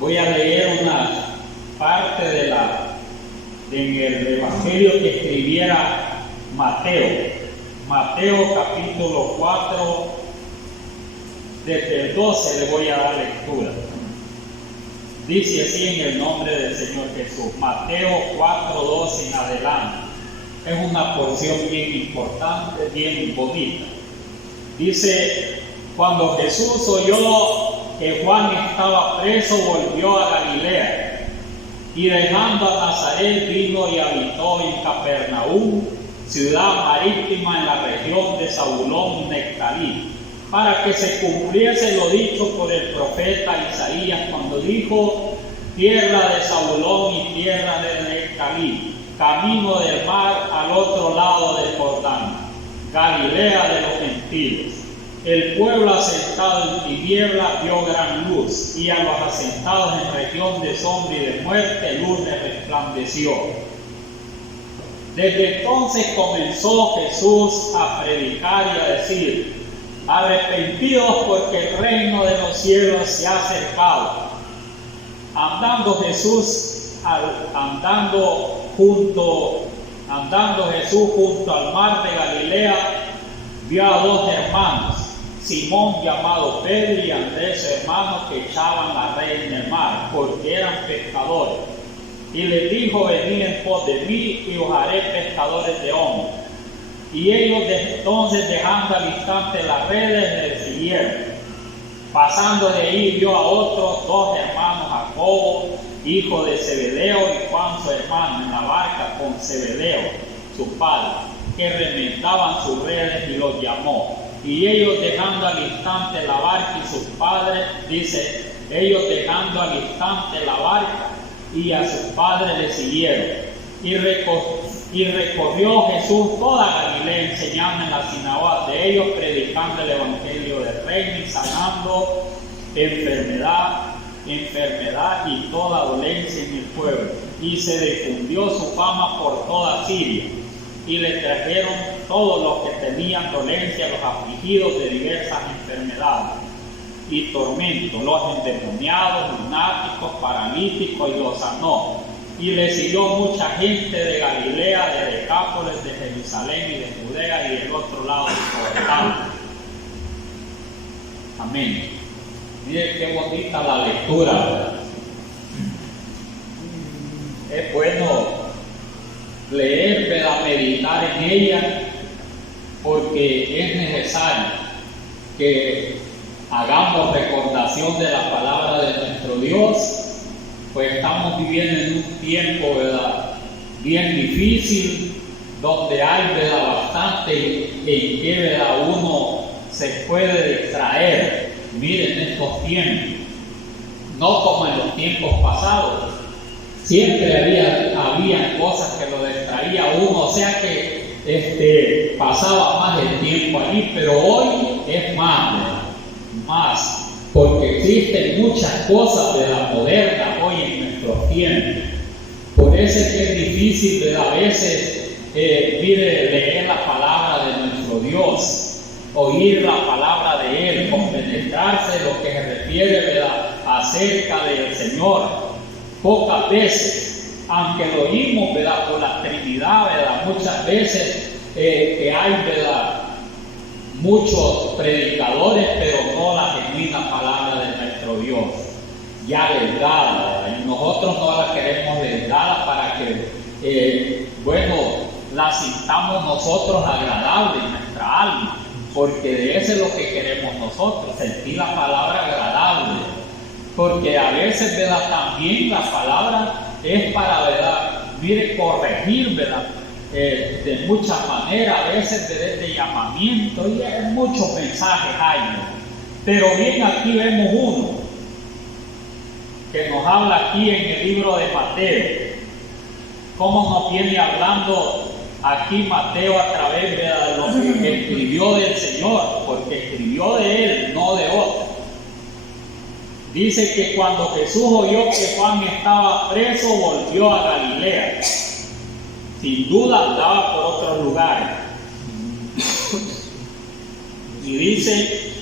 Voy a leer una parte en el Evangelio que escribiera Mateo. Mateo capítulo 4, desde el 12 le voy a dar lectura. Dice así en el nombre del Señor Jesús. Mateo 4:12 en adelante. Es una porción bien importante, bien bonita. Dice: cuando Jesús oyó que Juan estaba preso, volvió a Galilea, y dejando a Nazaret vino y habitó en Capernaum, ciudad marítima en la región de Zabulón y Neftalí, para que se cumpliese lo dicho por el profeta Isaías cuando dijo: tierra de Zabulón y tierra de Neftalí, camino del mar al otro lado del Jordán, Galilea de los gentiles. El pueblo asentado en tinieblas vio gran luz, y a los asentados en región de sombra y de muerte luz les resplandeció. Desde entonces comenzó Jesús a predicar y a decir: arrepentidos, porque el reino de los cielos se ha acercado. Andando Jesús junto al mar de Galilea, vio a dos hermanos, Simón llamado Pedro y Andrés su hermano, que echaban la red en el mar, porque eran pescadores. Y les dijo: venid en pos de mí, y os haré pescadores de hombres. Y ellos entonces, dejando al instante las redes, le siguieron. Pasando de ahí vio a otros dos hermanos, Jacobo, hijo de Zebedeo, y Juan su hermano, en la barca con Zebedeo, su padre, que remendaban sus redes, y los llamó. Y ellos, dejando al instante la barca y sus padres, dice, ellos dejando al instante la barca y a sus padres le siguieron. Y recorrió Jesús toda Galilea, enseñando en las sinagogas de ellos, predicando el evangelio del reino y sanando enfermedad y toda dolencia en el pueblo. Y se difundió su fama por toda Siria. Y le trajeron todos los que tenían dolencia, los afligidos de diversas enfermedades y tormentos, los endemoniados, lunáticos, paralíticos, y los sanó. Y le siguió mucha gente de Galilea, de Decápolis, de Jerusalén y de Judea y del otro lado del Jordán. Amén. Miren qué bonita la lectura, ¿verdad? Es bueno leer, ¿verdad? Meditar en ella, porque es necesario que hagamos recordación de la palabra de nuestro Dios. Pues estamos viviendo en un tiempo, ¿verdad?, bien difícil, donde hay, ¿verdad?, bastante en que, ¿verdad?, uno se puede distraer. Miren estos tiempos, no como en los tiempos pasados, siempre había cosas que lo distraía a uno, o sea que pasaba más el tiempo allí, pero hoy es más, ¿verdad?, más. Porque existen muchas cosas de la moderna hoy en nuestros tiempos. Por eso es que es difícil, ¿verdad?, a veces leer la palabra de nuestro Dios, oír la palabra de Él, compenetrarse de lo que se refiere, ¿verdad?, acerca del Señor. Pocas veces, aunque lo oímos, ¿verdad?, por la Trinidad, ¿verdad?, muchas veces que hay, ¿verdad?, muchos predicadores, pero no la genuina palabra de nuestro Dios, ya lesgada, y nosotros no la queremos lesgada para que, la sintamos nosotros agradable en nuestra alma, porque de eso es lo que queremos nosotros, sentir la palabra agradable, porque a veces, ¿verdad?, también la palabra es para, ¿verdad?, mire, corregir, ¿verdad?, de muchas maneras, a veces de llamamiento, y muchos mensajes hay, ¿no? Pero bien, aquí vemos uno que nos habla aquí en el libro de Mateo. Cómo nos viene hablando aquí Mateo a través de lo que escribió del Señor, porque escribió de Él, no de otro. Dice que cuando Jesús oyó que Juan estaba preso, volvió a Galilea. Sin duda andaba por otros lugares. Y dice,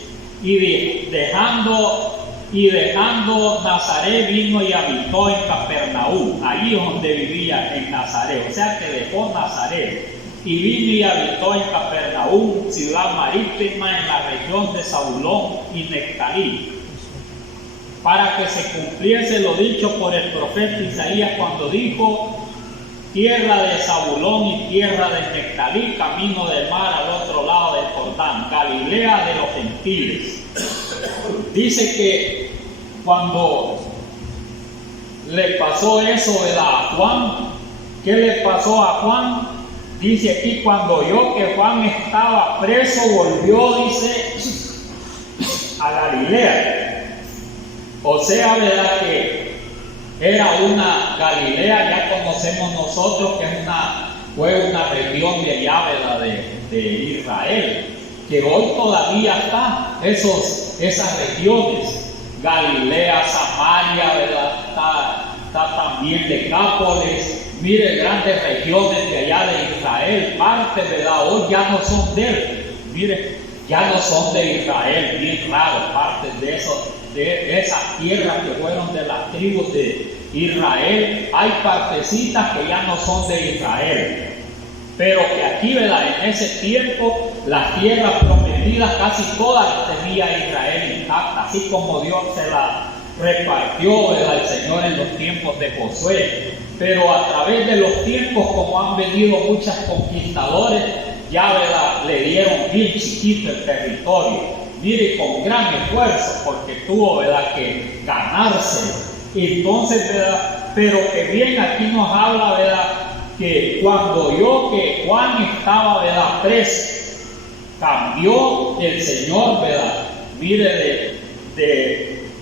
dejando y dejando Nazaret vino y habitó en Capernaum, allí donde vivía en Nazaret. O sea que dejó Nazaret y vino y habitó en Capernaum, ciudad marítima en la región de Zabulón y Neftalí, para que se cumpliese lo dicho por el profeta Isaías cuando dijo: tierra de Zabulón y tierra de Neftalí, camino del mar al otro lado del Jordán, Galilea de los gentiles. Dice que cuando le pasó eso a Juan, ¿qué le pasó a Juan? Dice aquí, cuando oyó que Juan estaba preso, volvió, dice, a Galilea. O sea, ¿verdad? Que era una Galilea, ya conocemos nosotros que fue una región de allá, ¿verdad? De Israel, que hoy todavía esas regiones, Galilea, Samaria, ¿verdad? Está también Decápolis. Mire, grandes regiones de allá de Israel, parte, ¿verdad? Hoy ya no son de él. Mire, ya no son de Israel, bien raro, partes de esas tierras que fueron de las tribus de Israel. Hay partecitas que ya no son de Israel. Pero que aquí, ¿verdad? En ese tiempo, las tierras prometidas casi todas tenía Israel intacta, así como Dios se las repartió, ¿verdad? El Señor en los tiempos de Josué. Pero a través de los tiempos, como han venido muchos conquistadores, ya, ¿verdad? Le dieron bien chiquito el territorio. Mire, con gran esfuerzo, porque tuvo, ¿verdad?, que ganarse. Entonces, ¿verdad? Pero que bien aquí nos habla, ¿verdad?, que cuando oyó que Juan estaba, ¿verdad?, preso, cambió el Señor, ¿verdad? Mire,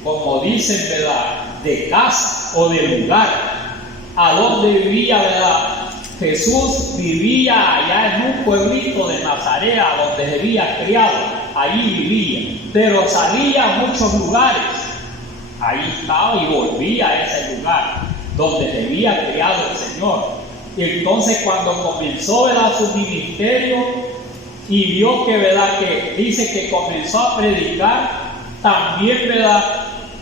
como dicen, ¿verdad?, de casa o de lugar. ¿A dónde vivía, verdad? Jesús vivía allá en un pueblito de Nazaret, donde se había criado. Allí vivía, pero salía a muchos lugares. Ahí estaba y volvía a ese lugar donde se había criado el Señor. Y entonces cuando comenzó, ¿verdad?, su ministerio y vio que, ¿verdad?, que dice que comenzó a predicar, también, ¿verdad?,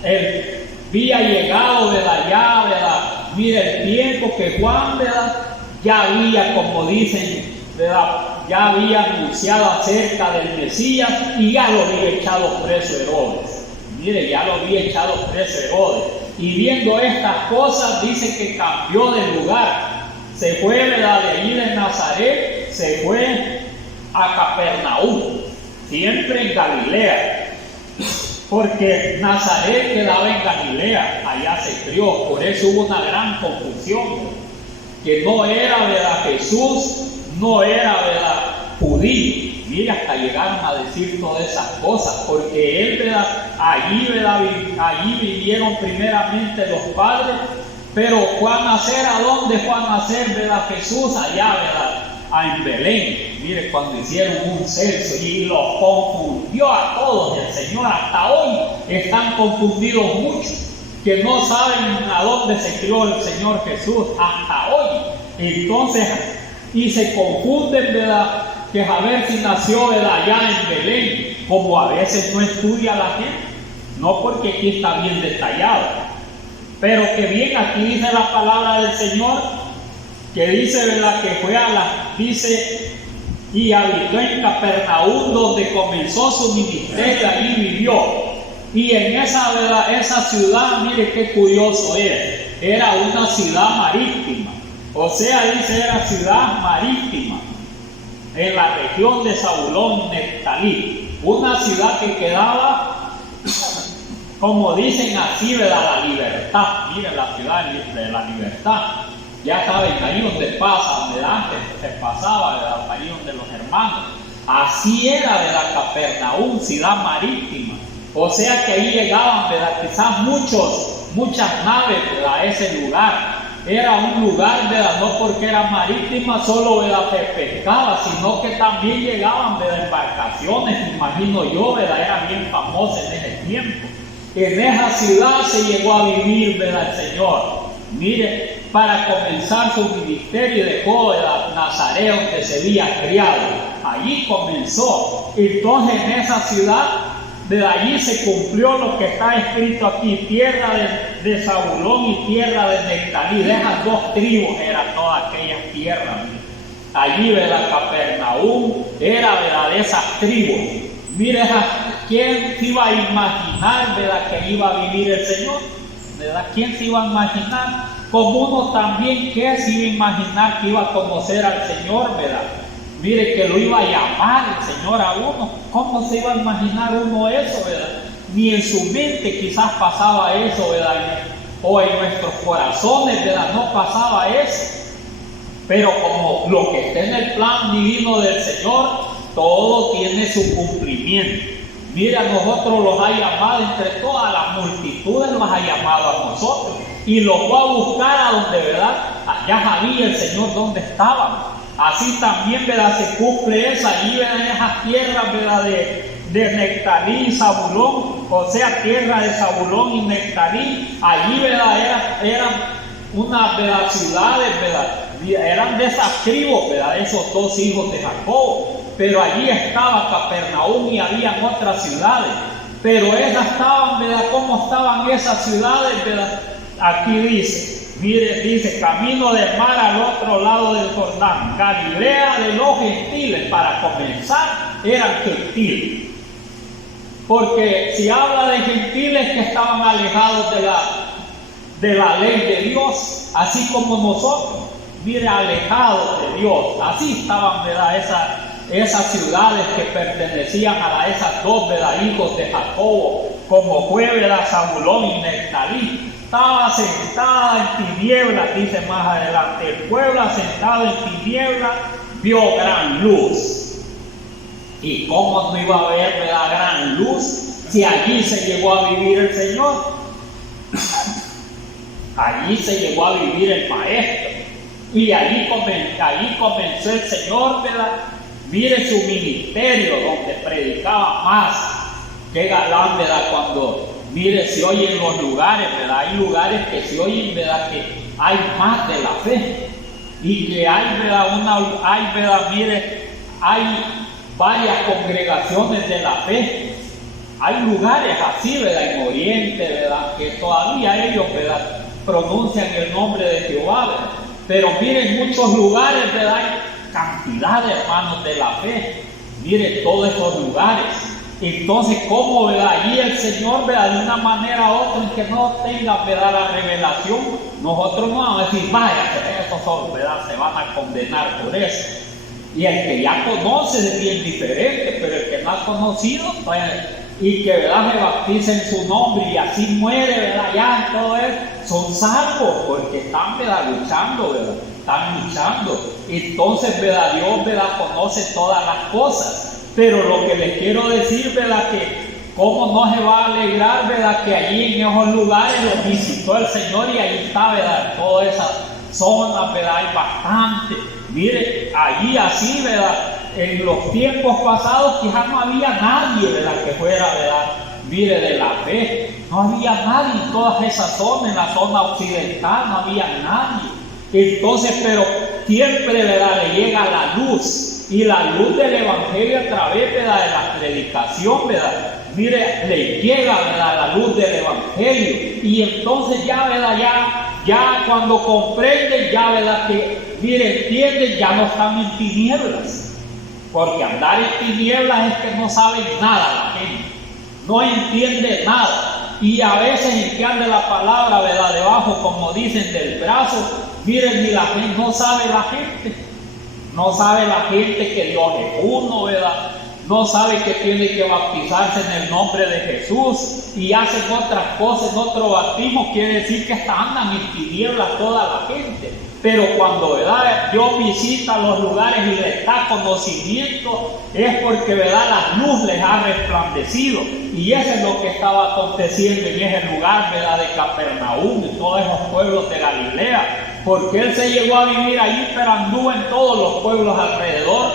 él había llegado, ¿verdad?, ya, ¿verdad?, mire el tiempo que Juan, ¿verdad?, ya había, como dicen, ¿verdad?, ya había anunciado acerca del Mesías y ya lo había echado preso Herodes. Mire, ya lo había echado preso Herodes. Y viendo estas cosas, dice que cambió de lugar. Se fue, ¿verdad?, de allí de Nazaret, se fue a Capernaum, siempre en Galilea. Porque Nazaret quedaba en Galilea, allá se crió, por eso hubo una gran confusión, que no era, ¿verdad?, Jesús, no era, ¿verdad?, judío. Mira, hasta llegaron a decir todas esas cosas, porque él, ¿verdad?, allí vivieron primeramente los padres, pero fue a nacer, ¿a dónde fue a nacer, ¿verdad?, Jesús? Allá, ¿verdad?, en Belén. Mire, cuando hicieron un censo y los confundió a todos el Señor. Hasta hoy están confundidos muchos que no saben a dónde se crió el Señor Jesús, hasta hoy. Entonces, y se confunden, ¿verdad?, que a ver si nació, ¿verdad?, allá en Belén, como a veces no estudia la gente, no, porque aquí está bien detallado, pero que bien aquí dice la palabra del Señor, que dice, ¿verdad?, que fue dice, y habitó en Capernaum, donde comenzó su ministerio, allí vivió. Y en esa ciudad, mire qué curioso era una ciudad marítima. O sea, dice, era ciudad marítima, en la región de Zabulón, Neftalí. Una ciudad que quedaba, como dicen así, ¿verdad?, la libertad. Mire, la ciudad de la libertad. Ya saben, ahí donde pasa, donde antes se pasaba, ¿verdad?, ahí donde los hermanos. Así era, ¿verdad?, Capernaum, ciudad marítima. O sea que ahí llegaban, ¿verdad?, quizás muchas naves, ¿verdad?, a ese lugar. Era un lugar, ¿verdad?, no porque era marítima, solo, ¿verdad?, se pescaba, sino que también llegaban, ¿verdad?, embarcaciones, me imagino yo, ¿verdad?, era bien famosa en ese tiempo. En esa ciudad se llegó a vivir, ¿verdad?, el Señor. Mire, para comenzar su ministerio dejó Nazaret, donde se había criado. Allí comenzó. Entonces en esa ciudad De allí se cumplió lo que está escrito aquí: tierra de Zabulón y tierra de Neftalí. De esas dos tribus era toda aquella tierra. Allí, ¿verdad? Capernaum era, ¿verdad?, de esas tribus. Mire, ¿quién se iba a imaginar, ¿verdad?, que iba a vivir el Señor? ¿Verdad? ¿Quién se iba a imaginar? Como uno también, ¿qué se iba a imaginar que iba a conocer al Señor, ¿verdad? Mire, que lo iba a llamar el Señor a uno. ¿Cómo se iba a imaginar uno eso, verdad? Ni en su mente quizás pasaba eso, ¿verdad? O en nuestros corazones, ¿verdad?, no pasaba eso. Pero como lo que está en el plan divino del Señor, todo tiene su cumplimiento. Mira, a nosotros los ha llamado, entre todas las multitudes los ha llamado a nosotros, y los va a buscar a donde, ¿verdad?, allá sabía el Señor dónde estaban. Así también, ¿verdad?, se cumple esa, allí, ¿verdad?, en esas tierras, ¿verdad?, de Neftalí y Zabulón, o sea, tierra de Zabulón y Neftalí. Allí, ¿verdad?, eran unas, ¿verdad?, ciudades, ¿verdad?, eran de esas tribus, ¿verdad?, esos dos hijos de Jacob. Pero allí estaba Capernaum y había otras ciudades. Pero esas estaban, ¿verdad?, ¿cómo estaban esas ciudades, ¿verdad? Aquí dice, mire, dice: camino del mar al otro lado del Jordán, Galilea de los gentiles. Para comenzar, eran gentiles. Porque si habla de gentiles que estaban alejados de la ley de Dios, así como nosotros, mire, alejados de Dios, así estaban, ¿verdad?, esas ciudades que pertenecían a esas dos, ¿verdad?, hijos de Jacobo, como fue, ¿verdad?, Zabulón y Neftalí. Estaba sentada en tinieblas, dice más adelante. El pueblo asentado en tinieblas vio gran luz. ¿Y cómo no iba a haber, ¿verdad?, gran luz si allí se llegó a vivir el Señor? Allí se llegó a vivir el Maestro. Y allí comenzó el Señor, ¿verdad? Mire su ministerio, donde predicaba más. Qué galán, ¿verdad? Cuando, mire, se oye en los lugares, ¿verdad? Hay lugares que se oyen, ¿verdad?, que hay más de la fe. Y que hay, ¿verdad?, mire, hay varias congregaciones de la fe. Hay lugares así, ¿verdad?, en Oriente, ¿verdad?, que todavía ellos, ¿verdad?, pronuncian el nombre de Jehová, ¿verdad? Pero miren, muchos lugares, ¿verdad?, hay cantidad de hermanos de la fe. Miren todos esos lugares. Entonces, ¿cómo, verdad?, allí el Señor, ¿verdad?, de una manera u otra, en que no tenga, ¿verdad?, la revelación, nosotros no vamos a decir: vaya, estos son, ¿verdad?, se van a condenar por eso. Y el que ya conoce es bien diferente, pero el que no ha conocido, pues, y que, ¿verdad?, se bautiza en su nombre y así muere, ¿verdad?, ya en todo eso, son salvos, porque están, ¿verdad?, luchando, ¿verdad?, están luchando. Entonces, ¿verdad?, Dios, ¿verdad?, conoce todas las cosas. Pero lo que les quiero decir, ¿verdad?, que cómo no se va a alegrar, ¿verdad?, que allí en esos lugares los visitó el Señor, y ahí está, ¿verdad?, todas esas zonas, ¿verdad?, hay bastante. Mire, allí así, ¿verdad?, en los tiempos pasados quizás no había nadie, ¿verdad?, que fuera, ¿verdad?, mire, de la fe. No había nadie en todas esas zonas, en la zona occidental no había nadie. Entonces, pero siempre, ¿verdad?, le llega la luz. Y la luz del Evangelio a través, ¿verdad?, de la predicación, ¿verdad?, mire, le llega, ¿verdad?, la luz del Evangelio. Y entonces ya, ¿verdad?, ya cuando comprenden, ya, ¿verdad?, que, mire, entienden, ya no están en tinieblas. Porque andar en tinieblas es que no saben nada la gente, no entiende nada. Y a veces en que ande la palabra, ¿verdad?, debajo, como dicen, del brazo, miren, ni la gente, no sabe la gente. No sabe la gente que Dios es uno, ¿verdad? No sabe que tiene que bautizarse en el nombre de Jesús, y hacen otras cosas en otro bautismo. Quiere decir que hasta andan en tinieblas toda la gente. Pero cuando, ¿verdad?, Dios visita los lugares y les da conocimiento, es porque, ¿verdad?, la luz les ha resplandecido. Y eso es lo que estaba aconteciendo en ese lugar, ¿verdad?, de Capernaum y todos esos pueblos de Galilea. Porque él se llegó a vivir allí, pero anduvo en todos los pueblos alrededor,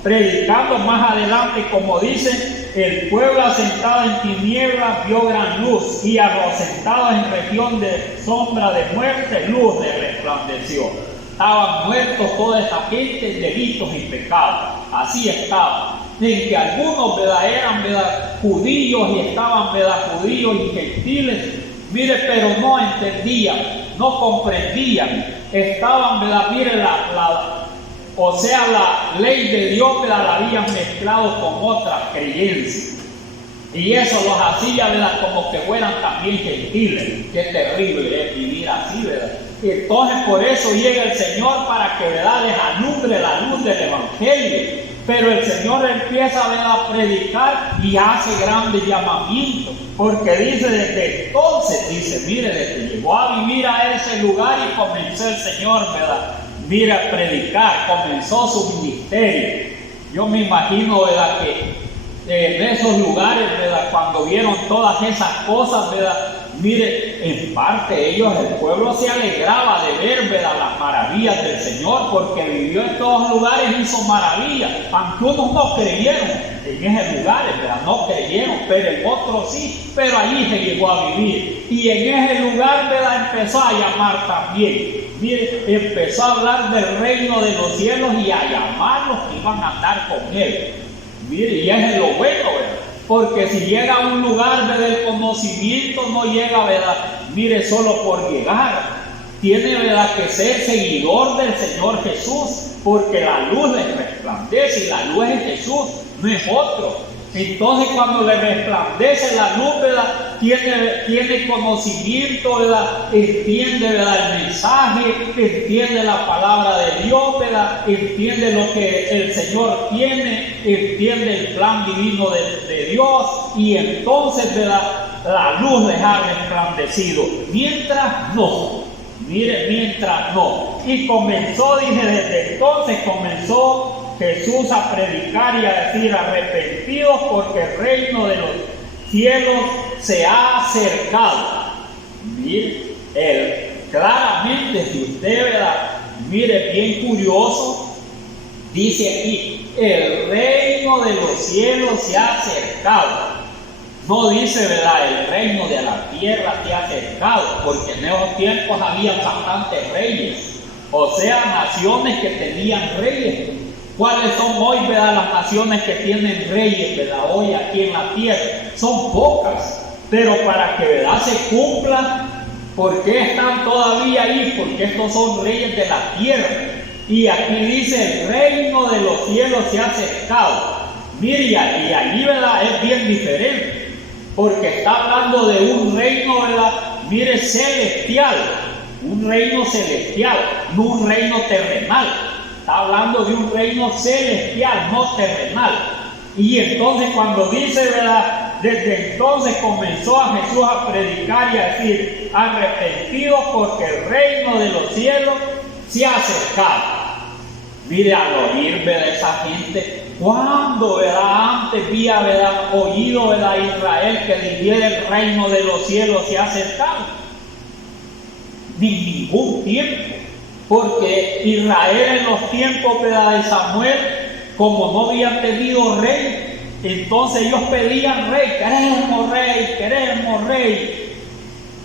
predicando. Más adelante, como dice: el pueblo asentado en tinieblas vio gran luz, y a los sentados en región de sombra de muerte, luz les resplandeció. Estaban muertos toda esa gente en delitos y pecados, así estaban. en que algunos, ¿verdad?, eran, ¿verdad?, judíos y estaban, ¿verdad?, judíos y gentiles, mire, pero no entendían, no comprendían, estaban, ¿verdad?, mire, la ley de Dios, ¿verdad?, la habían mezclado con otras creencias. Y eso los hacía, ¿verdad?, como que fueran también gentiles. Qué terrible es vivir así, ¿verdad? Y entonces por eso llega el Señor para que, ¿verdad?, les alumbre la luz del Evangelio. Pero el Señor empieza, ¿verdad?, a predicar y hace grandes llamamientos. Porque dice desde entonces, dice, mire, desde que llegó a vivir a ese lugar y comenzó el Señor, ¿verdad?, mire, a predicar, comenzó su ministerio. Yo me imagino, ¿verdad?, que en esos lugares, ¿verdad?, cuando vieron todas esas cosas, ¿verdad?, mire, en parte ellos, el pueblo se alegraba de ver, ¿verdad?, las maravillas del Señor, porque vivió en todos lugares, hizo maravillas, aunque unos no creyeron en esos lugares, ¿verdad?, no creyeron, pero en otros sí, pero allí se llegó a vivir, y en ese lugar, ¿verdad?, empezó a llamar también, mire, empezó a hablar del reino de los cielos y a llamar los que iban a andar con él. Mire, y eso es lo bueno, ¿verdad? Porque si llega a un lugar del conocimiento, no llega, ¿verdad?, mire, solo por llegar. Tiene, ¿verdad?, que ser seguidor del Señor Jesús, porque la luz les resplandece y la luz es Jesús, no es otro. Entonces cuando le resplandece la luz, ¿verdad?, tiene conocimiento, ¿verdad?, entiende, ¿verdad?, el mensaje, entiende la palabra de Dios, ¿verdad?, entiende lo que el Señor tiene, entiende el plan divino de Dios, y entonces, ¿verdad?, la luz les ha resplandecido. Mientras no, mire, mientras no. Y comenzó, dije, desde entonces comenzó Jesús a predicar y a decir: arrepentidos, porque el reino de los cielos se ha acercado. Mire, claramente, si usted, ¿verdad?, mire, bien curioso, dice aquí: el reino de los cielos se ha acercado. No dice, ¿verdad?, el reino de la tierra se ha acercado, porque en esos tiempos había bastantes reyes, o sea, naciones que tenían reyes. ¿Cuáles son hoy, verdad, las naciones que tienen reyes, verdad, hoy aquí en la tierra? Son pocas, pero para que, verdad, se cumpla, ¿por qué están todavía ahí? Porque estos son reyes de la tierra. Y aquí dice: el reino de los cielos se ha acercado. Mire, y allí, ¿verdad?, es bien diferente, porque está hablando de un reino, ¿verdad?, mire, celestial, un reino celestial, no un reino terrenal. Está hablando de un reino celestial, no terrenal. Y entonces cuando dice, ¿verdad?, desde entonces comenzó a Jesús a predicar y a decir: arrepentidos, porque el reino de los cielos se ha acercado. Mire, al oír, ¿verdad?, esa gente, cuando, ¿verdad?, antes había, ¿verdad?, oído, ¿verdad?, Israel que dijera: el reino de los cielos se ha acercado. Ni ningún tiempo. Porque Israel en los tiempos, ¿verdad?, de Samuel, como no habían tenido rey, entonces ellos pedían rey: queremos rey, queremos rey.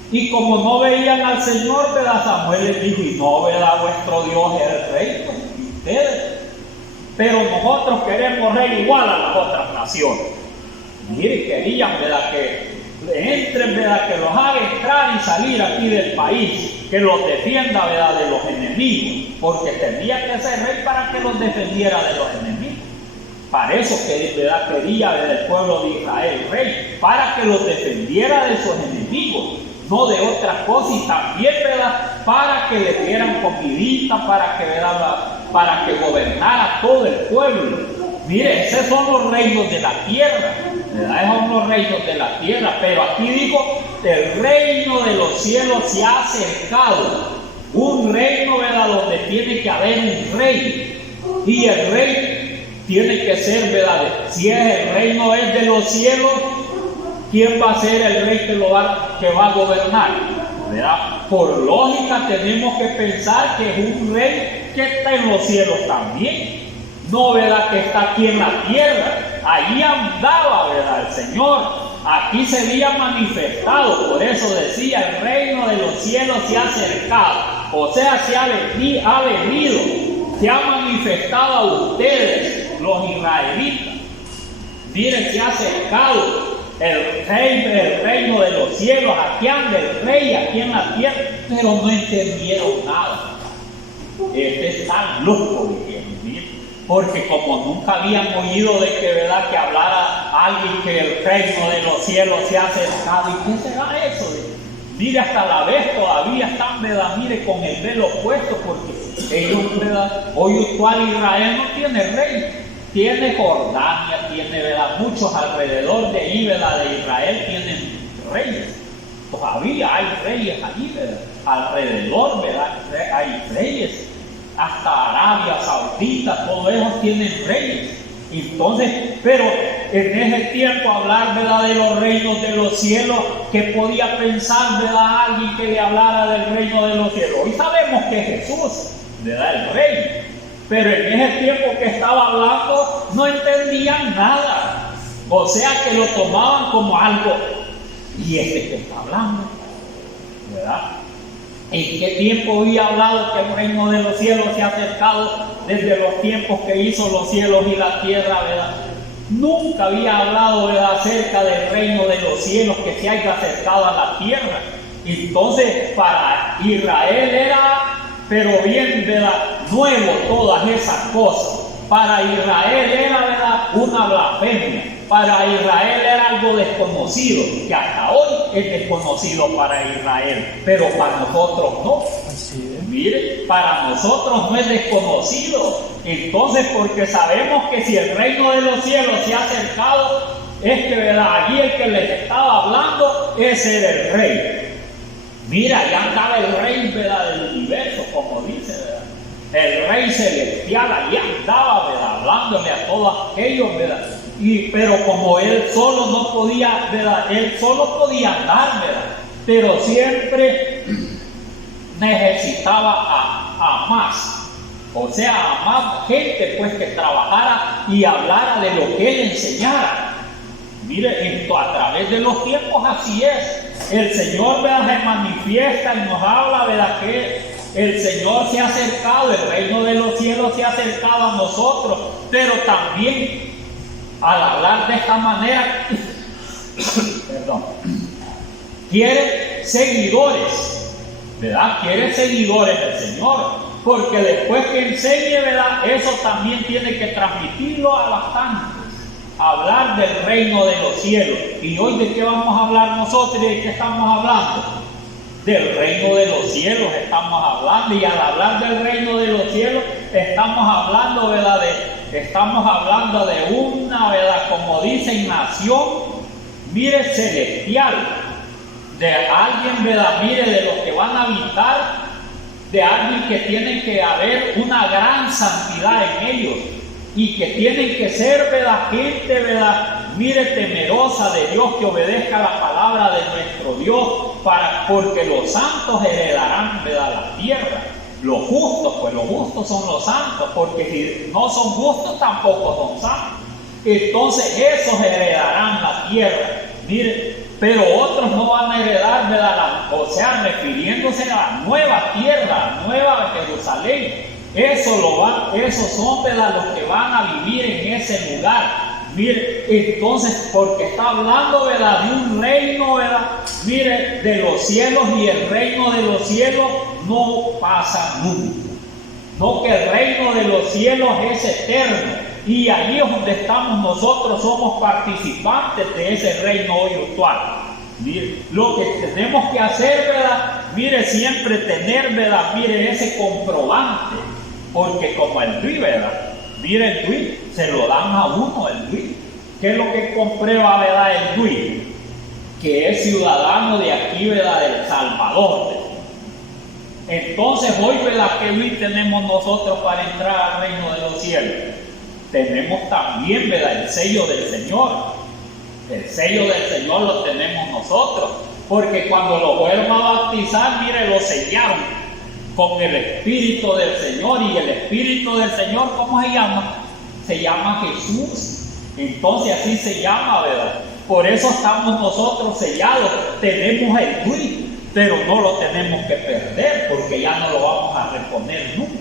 Y como no veían al Señor, ¿verdad?, Samuel les dijo: y no, ¿verdad?, vuestro Dios es el rey, pues, ustedes. Pero nosotros queremos rey igual a las otras naciones. Mire, querían, ¿verdad?, que entren, ¿verdad?, que los haga entrar y salir aquí del país, que los defienda, ¿verdad?, de los enemigos, porque tenía que ser rey para que los defendiera de los enemigos. Para eso que, ¿verdad?, quería del pueblo de Israel rey, para que los defendiera de sus enemigos, no de otras cosas, y también, ¿verdad?, para que le dieran comidita, para que, ¿verdad?, para que gobernara todo el pueblo. Mire, esos son los reinos de la tierra, ¿verdad?, esos son los reinos de la tierra, pero aquí digo: el reino de los cielos se ha acercado. Un reino, ¿verdad?, donde tiene que haber un rey, y el rey tiene que ser, ¿verdad?, si el reino es de los cielos, ¿quién va a ser el rey que va a gobernar? ¿Verdad? Por lógica tenemos que pensar que es un rey que está en los cielos también, no, ¿verdad?, que está aquí en la tierra. Allí andaba, ¿verdad?, el Señor, aquí se había manifestado. Por eso decía: el reino de los cielos se ha acercado, o sea, se ha venido, se ha manifestado a ustedes, los israelitas. mire, se ha acercado el reino de los cielos, aquí anda el rey, aquí en la tierra, pero no entendieron nada. Este es tan loco, porque como nunca habían oído de que, ¿verdad?, que hablara alguien que el reino de los cielos se ha acercado. ¿Y qué será eso? Mire, hasta la vez todavía están, ¿verdad?, mire, con el velo puesto, porque ellos, ¿verdad?, hoy actual Israel no tiene rey. Tiene Jordania, tiene, ¿verdad?, muchos alrededor de ahí, ¿verdad?, de Israel tienen reyes. Todavía hay reyes allí, ¿verdad?, alrededor, ¿verdad?, hay reyes. Hasta Arabia Saudita, todos ellos tienen reyes. Entonces, pero en ese tiempo hablar, ¿verdad?, de los reinos de los cielos, que podía pensar, ¿verdad?, alguien que le hablara del reino de los cielos. Hoy sabemos que Jesús, ¿verdad?, el rey. Pero en ese tiempo que estaba hablando no entendían nada. O sea que lo tomaban como algo. ¿Y este que está hablando? ¿Verdad? ¿En qué tiempo había hablado que el reino de los cielos se ha acercado? Desde los tiempos que hizo los cielos y la tierra, ¿verdad? Nunca había hablado, ¿verdad?, acerca del reino de los cielos que se haya acercado a la tierra. Entonces, para Israel era, pero bien, ¿verdad?, nuevo todas esas cosas. Para Israel era, ¿verdad?, una blasfemia. Para Israel era algo desconocido, que hasta hoy es desconocido para Israel, pero para nosotros no. Mire, para nosotros no es desconocido. Entonces, porque sabemos que si el reino de los cielos se ha acercado, es que, ¿verdad?, allí el que les estaba hablando, ese era el rey. Mira, ya andaba el rey, ¿verdad?, del universo, como dice, ¿verdad?, el rey celestial, allí andaba, ¿verdad?, hablándole a todos aquellos, ¿verdad?, pero como él solo no podía, ¿verdad?, él solo podía andar, ¿verdad?, pero siempre necesitaba a más, o sea, a más gente, pues, que trabajara y hablara de lo que él enseñara. Mire, a través de los tiempos así es. El Señor, ¿verdad?, se manifiesta y nos habla, ¿verdad?, que el Señor se ha acercado, el reino de los cielos se ha acercado a nosotros, pero también al hablar de esta manera, quiere seguidores, ¿verdad? Quiere seguidores del Señor, porque después que enseñe, ¿verdad?, eso también tiene que transmitirlo a bastantes. Hablar del reino de los cielos. ¿Y hoy de qué vamos a hablar nosotros y de qué estamos hablando? Del reino de los cielos estamos hablando, y al hablar del reino de los cielos estamos hablando, ¿verdad?, estamos hablando de una, ¿verdad?, como dicen, nación, mire, celestial, de alguien, ¿verdad?, mire, de los que van a habitar, de alguien que tiene que haber una gran santidad en ellos, y que tienen que ser, ¿verdad?, gente, ¿verdad?, mire, temerosa de Dios, que obedezca la palabra de nuestro Dios, porque los santos heredarán, ¿verdad?, la tierra. Los justos, pues los justos son los santos, porque si no son justos tampoco son santos. Entonces esos heredarán la tierra. Mire, pero otros no van a heredar, ¿verdad?, o sea, refiriéndose a la nueva tierra, la nueva Jerusalén. Esos son, ¿verdad?, los que van a vivir en ese lugar. Mire, entonces, porque está hablando, ¿verdad?, de un reino, ¿verdad?, mire, de los cielos, y el reino de los cielos no pasa nunca. No, que el reino de los cielos es eterno, y allí es donde estamos nosotros, somos participantes de ese reino hoy actual. Mire, lo que tenemos que hacer, ¿verdad?, mire, siempre tener, ¿verdad?, mire, ese comprobante, porque como el DUI, ¿verdad?, mire, el DUI se lo dan a uno, el DUI. ¿Qué es lo que comprueba, ¿verdad?, el DUI? Que es ciudadano de aquí, ¿verdad?, del Salvador. Entonces, hoy, ¿verdad?, ¿qué DUI tenemos nosotros para entrar al reino de los cielos? Tenemos también, ¿verdad?, el sello del Señor. El sello del Señor lo tenemos nosotros, porque cuando lo fueron a bautizar, mire, lo sellaron con el Espíritu del Señor. Y el Espíritu del Señor, ¿cómo se llama? Se llama Jesús. Entonces así se llama, ¿verdad? Por eso estamos nosotros sellados. Tenemos el DUI, pero no lo tenemos que perder, porque ya no lo vamos a reponer nunca.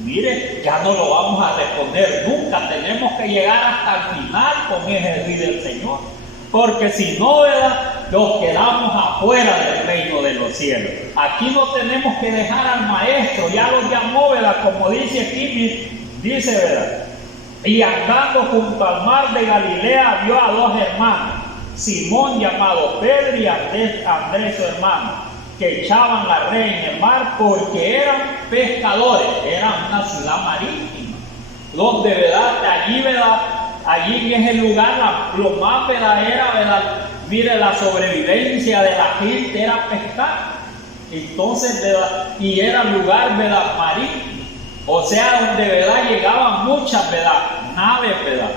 Mire, ya no lo vamos a responder nunca. Tenemos que llegar hasta el final con ese sí del Señor. Porque si no, ¿verdad?, nos quedamos afuera del reino de los cielos. Aquí no tenemos que dejar al maestro, ya lo llamó, ¿verdad? Como dice aquí, dice, ¿verdad? Y andando junto al mar de Galilea vio a dos hermanos, Simón llamado Pedro y Andrés su hermano, que echaban la red en el mar porque eran pescadores. Era una ciudad marítima, donde, ¿verdad?, allí, ¿verdad?, allí en ese lugar lo más, ¿verdad?, era, ¿verdad?, mire, la sobrevivencia de la gente era pescar. Entonces, ¿verdad?, y era lugar, ¿verdad?, marítimo. O sea, donde, ¿verdad?, llegaban muchas, ¿verdad?, naves, ¿verdad?,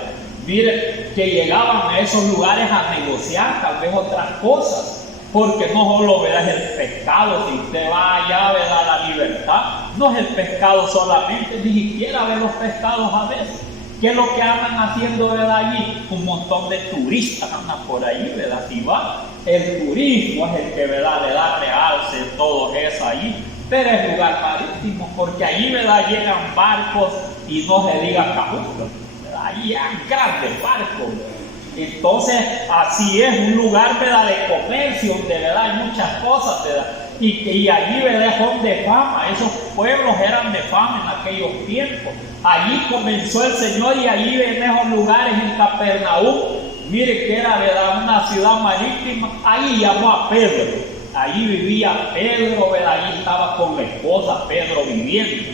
mire, que llegaban a esos lugares a negociar tal vez otras cosas. Porque no solo, ¿verdad?, es el pescado. Si usted va allá, ¿verdad?, a la libertad, no es el pescado solamente, ni siquiera ve los pescados a veces. ¿Qué es lo que andan haciendo, ¿verdad?, allí? Un montón de turistas andan por allí, ¿verdad? Si va, el turismo es el que, ¿verdad?, le da realce, todo eso allí. Pero es lugar marítimo, porque allí, ¿verdad?, llegan barcos y no se diga cajutos, ¿verdad? Allí llegan grandes barcos, ¿verdad? Entonces, así es un lugar, ¿verdad?, de comercio, donde, ¿verdad?, hay muchas cosas, ¿verdad? Y allí, ¿verdad?, son de fama. Esos pueblos eran de fama en aquellos tiempos. Allí comenzó el Señor, y allí en esos lugares, en Capernaum, mire que era, ¿verdad?, una ciudad marítima. Ahí llamó a Pedro. Allí vivía Pedro, ¿verdad?, allí estaba con la esposa Pedro viviendo.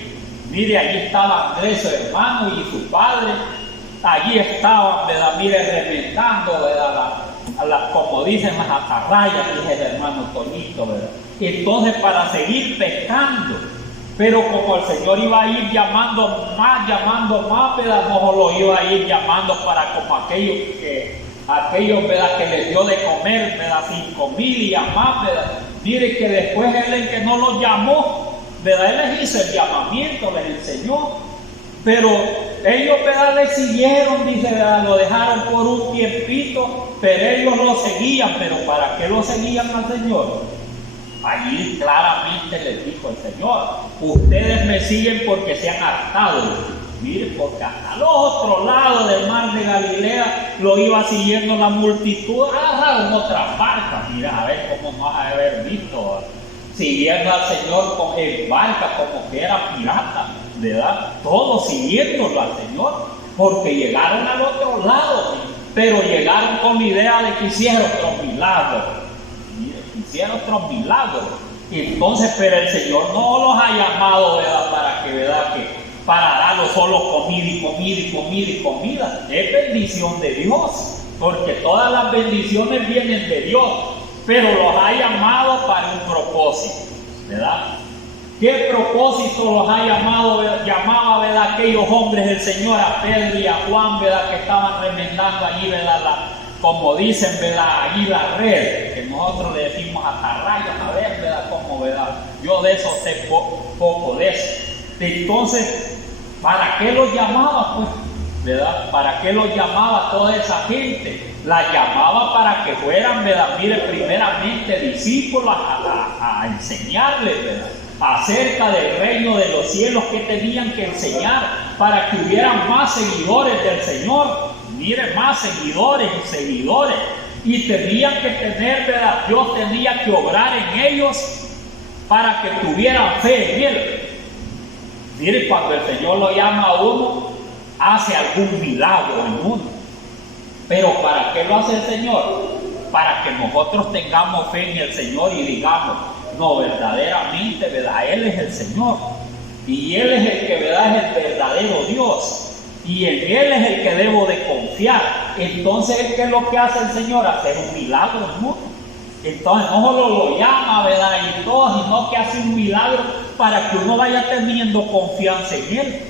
Mire, allí estaba Andrés, su hermano, y su padre. Allí estaban, ¿verdad?, mire, reventando, ¿verdad?, como dicen, las atarrayas, dice el hermano Toñito, ¿verdad? Entonces, para seguir pescando. Pero como el Señor iba a ir llamando más, ¿verdad?, no lo iba a ir llamando para como aquellos, ¿verdad?, que les dio de comer, ¿verdad?, 5,000 y más, ¿verdad? Mire que después Él, el que no los llamó, ¿verdad?, Él les hizo el llamamiento, les enseñó. Pero ellos, ¿verdad?, le siguieron, dice, ¿verdad?, lo dejaron por un tiempito, pero ellos lo seguían. ¿Pero para qué lo seguían al Señor? Allí claramente les dijo el Señor: ustedes me siguen porque se han hartado. Mire, porque hasta los otros lados del mar de Galilea lo iba siguiendo la multitud. Agarraron otras barcas, mira, a ver cómo no vas a haber visto, siguiendo al Señor en barcas como que era pirata, ¿verdad? Todos siguiéndolo al Señor, porque llegaron al otro lado, pero llegaron con la idea de que hiciera otros milagros. Hicieron otros milagros. Entonces, pero el Señor no los ha llamado, ¿verdad?, para que, ¿verdad?, que para darlos solo comida y comida y comida y comida. Es bendición de Dios, porque todas las bendiciones vienen de Dios, pero los ha llamado para un propósito, ¿verdad? ¿Qué propósito los ha llamado? Llamaba, ¿verdad?, aquellos hombres del Señor, a Pedro y a Juan, ¿verdad?, que estaban remendando allí, ¿verdad?, como dicen, ¿verdad?, allí la red, que nosotros le decimos atarrayas, a ver, ¿verdad?, como, ¿verdad?, yo de eso sé poco de eso. Entonces, ¿para qué los llamaba, pues? ¿Verdad? ¿Para qué los llamaba toda esa gente? La llamaba para que fueran, ¿verdad?, mire, primeramente discípulos a enseñarles, ¿verdad?, acerca del reino de los cielos, que tenían que enseñar para que hubieran más seguidores del Señor. Mire, más seguidores y seguidores. Y tenían que tener, ¿verdad?, Dios tenía que obrar en ellos para que tuvieran fe en Él. Mire, cuando el Señor lo llama a uno, hace algún milagro en uno. Pero ¿para qué lo hace el Señor? Para que nosotros tengamos fe en el Señor y digamos: no, verdaderamente, ¿verdad?, Él es el Señor. Y Él es el que, ¿verdad?, es el verdadero Dios. Y en Él es el que debo de confiar. Entonces, ¿qué es lo que hace el Señor? Hacer un milagro en uno. Entonces, no solo lo llama, ¿verdad?, y todo, sino que hace un milagro para que uno vaya teniendo confianza en Él.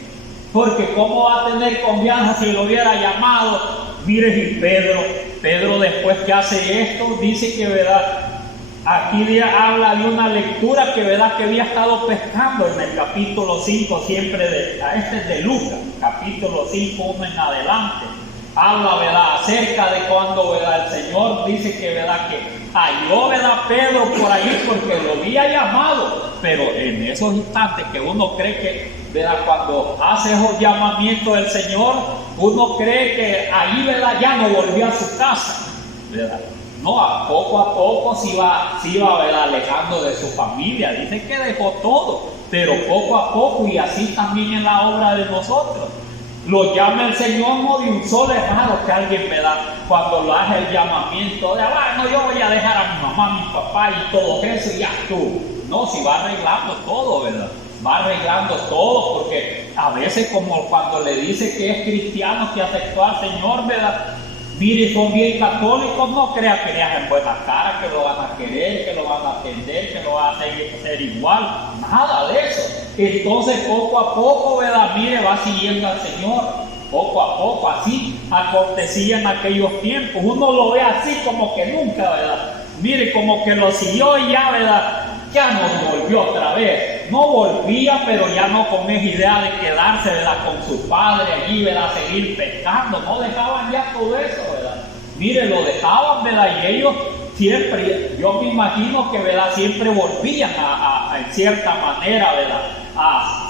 Porque ¿cómo va a tener confianza si lo hubiera llamado? Mire, y Pedro después que hace esto, dice que, ¿verdad?, aquí habla de una lectura que, ¿verdad?, que había estado pescando en el capítulo 5, siempre este es de Lucas, capítulo 5, 1 en adelante. habla, ¿verdad?, acerca de cuando, ¿verdad?, el Señor dice que, ¿verdad?, que halló, ¿verdad?, Pedro por ahí porque lo había llamado, pero en esos instantes que uno cree que, ¿verdad?, cuando hace esos llamamientos del Señor, uno cree que ahí, ¿verdad?, ya no volvió a su casa, ¿verdad? No, a poco se iba, ¿verdad?, alejando de su familia. Dice que dejó todo, pero poco a poco, y así también en la obra de nosotros. Lo llama el Señor no de un solo. Es raro que alguien, ¿verdad?, cuando lo hace el llamamiento de, bueno, yo voy a dejar a mi mamá, a mi papá y todo eso, y ya tú. No, si va arreglando todo, ¿verdad? Va arreglando todo, porque a veces, como cuando le dice que es cristiano, que aceptó al Señor, ¿verdad?, mire, son bien católicos, no crea que le hacen buena cara, que lo van a querer, que lo van a atender, que lo van a hacer igual, nada de eso. Entonces, poco a poco, ¿verdad?, mire, va siguiendo al Señor, poco a poco, así acontecía en aquellos tiempos. Uno lo ve así como que nunca, ¿verdad? Mire, como que lo siguió y ya, ¿verdad?, ya no volvió otra vez. No volvía, pero ya no con esa idea de quedarse, ¿verdad?, con su padre allí, ¿verdad?, seguir pescando. No dejaban ya todo eso, ¿verdad? Mire, lo dejaban, ¿verdad? Y ellos siempre, yo me imagino que, ¿verdad?, siempre volvían en cierta manera, ¿verdad?,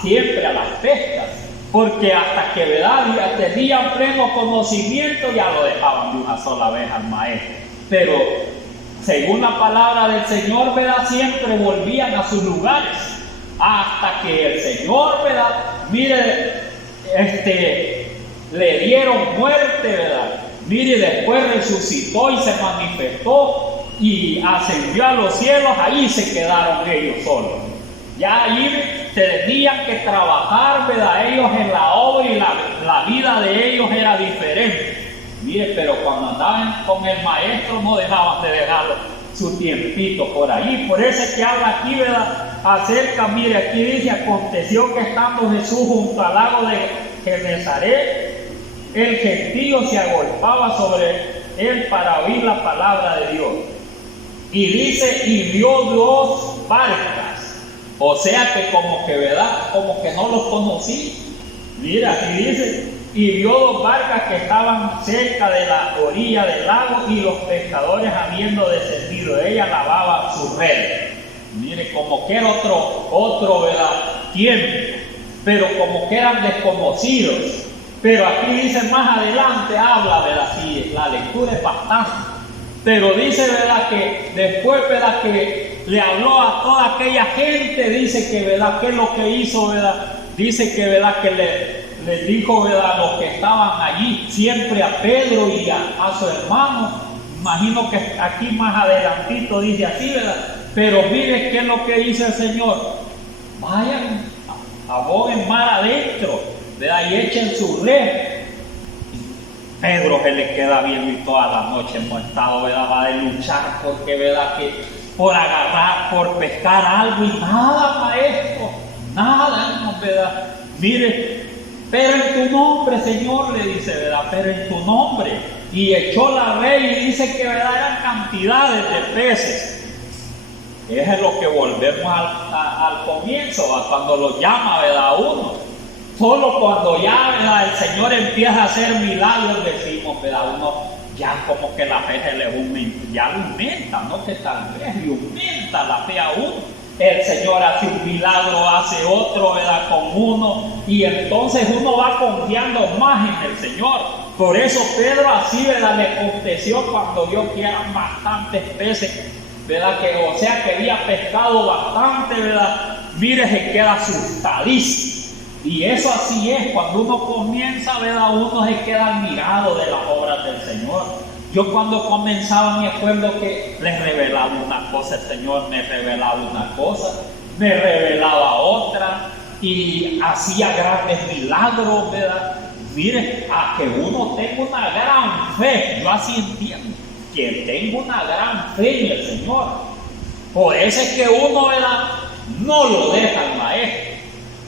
siempre a las pescas. Porque hasta que, ¿verdad?, ya tenían pleno conocimiento, ya lo dejaban de una sola vez al maestro. Pero según la palabra del Señor, ¿verdad?, siempre volvían a sus lugares, hasta que el Señor, ¿verdad?, mire, le dieron muerte, ¿verdad? Mire, después resucitó y se manifestó y ascendió a los cielos. Ahí se quedaron ellos solos. Ya ahí tenían que trabajar, ¿verdad?, ellos en la obra, y la vida de ellos era diferente. Mire, pero cuando andaban con el maestro no dejaban de dejarlo su tiempito por ahí. Por eso es que habla aquí, ¿verdad?, acerca, mire, aquí dice, aconteció que estando Jesús junto al lago de Genesaret, el gentío se agolpaba sobre él para oír la palabra de Dios. Y dice, y vio dos barcas, o sea que como que, ¿verdad?, como que no los conocí. Mira, aquí dice, y vio dos barcas que estaban cerca de la orilla del lago, y los pescadores, habiendo descendido de ella, lavaban sus redes. Mire, como que era otro, ¿verdad?, tiempo, pero como que eran desconocidos. Pero aquí dice más adelante, habla, ¿verdad?, sí, la lectura es bastante, pero dice, ¿verdad?, que después, ¿verdad?, que le habló a toda aquella gente. Dice que, ¿verdad?, qué es lo que hizo, ¿verdad?, dice que, ¿verdad?, que les dijo, ¿verdad?, los que estaban allí, siempre a Pedro y a su hermano. Imagino que aquí más adelantito dice así, ¿verdad? Pero mire qué es lo que dice el Señor. Vayan, aboguen mar adentro, ¿verdad?, y echen su red. Pedro se le queda viendo y toda la noche montado, ¿verdad?, va a luchar porque, ¿verdad?, que por agarrar, por pescar algo, y nada, maestro, nada, no, ¿verdad? Mire, pero en tu nombre, Señor, le dice, ¿verdad?, pero en tu nombre. Y echó la red y dice que, ¿verdad?, eran cantidades de peces. Eso es lo que volvemos al comienzo, a cuando lo llama, ¿verdad?, uno. Solo cuando ya, ¿verdad?, el Señor empieza a hacer milagros, decimos, ¿verdad?, uno ya como que la fe se le aumenta, ya lo aumenta, no que tal vez le aumenta la fe a uno. El Señor hace un milagro, hace otro, ¿verdad?, con uno, y entonces uno va confiando más en el Señor. Por eso Pedro así, ¿verdad?, le aconteció cuando vio que eran bastantes peces, ¿verdad?, que, o sea, que había pescado bastante, ¿verdad? Mire, se queda asustadísimo. Y eso así es, cuando uno comienza, ¿verdad?, uno se queda admirado de las obras del Señor. Yo cuando comenzaba me acuerdo que les revelaba una cosa, el Señor me revelaba una cosa, me revelaba otra, y hacía grandes milagros, ¿verdad? Mire, a que uno tenga una gran fe, yo así entiendo, que tengo una gran fe en el Señor. Por eso es que uno, ¿verdad?, no lo deja al maestro,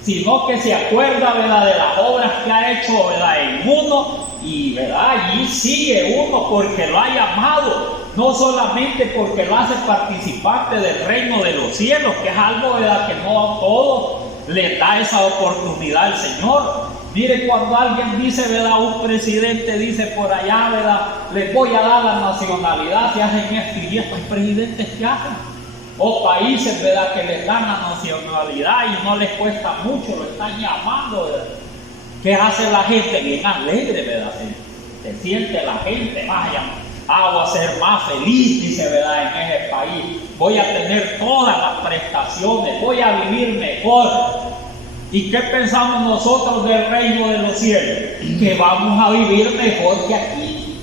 sino que se acuerda, ¿verdad?, de las obras que ha hecho, ¿verdad?, en uno, y, ¿verdad?, allí sigue uno porque lo ha llamado, no solamente porque lo hace participante del reino de los cielos, que es algo, ¿verdad?, que no a todos les da esa oportunidad el Señor, Mire, cuando alguien dice, ¿verdad? Un presidente dice por allá, ¿verdad? Les voy a dar la nacionalidad, que hacen esto y esto. Hay presidentes que hacen. O países, ¿verdad? Que les dan la nacionalidad y no les cuesta mucho, lo están llamando, ¿verdad? ¿Qué hace la gente? Bien alegre, ¿verdad? Se siente la gente, vaya, voy a ser más feliz, dice, ¿verdad? En ese país. Voy a tener todas las prestaciones, voy a vivir mejor. ¿Y qué pensamos nosotros del reino de los cielos? Que vamos a vivir mejor que aquí.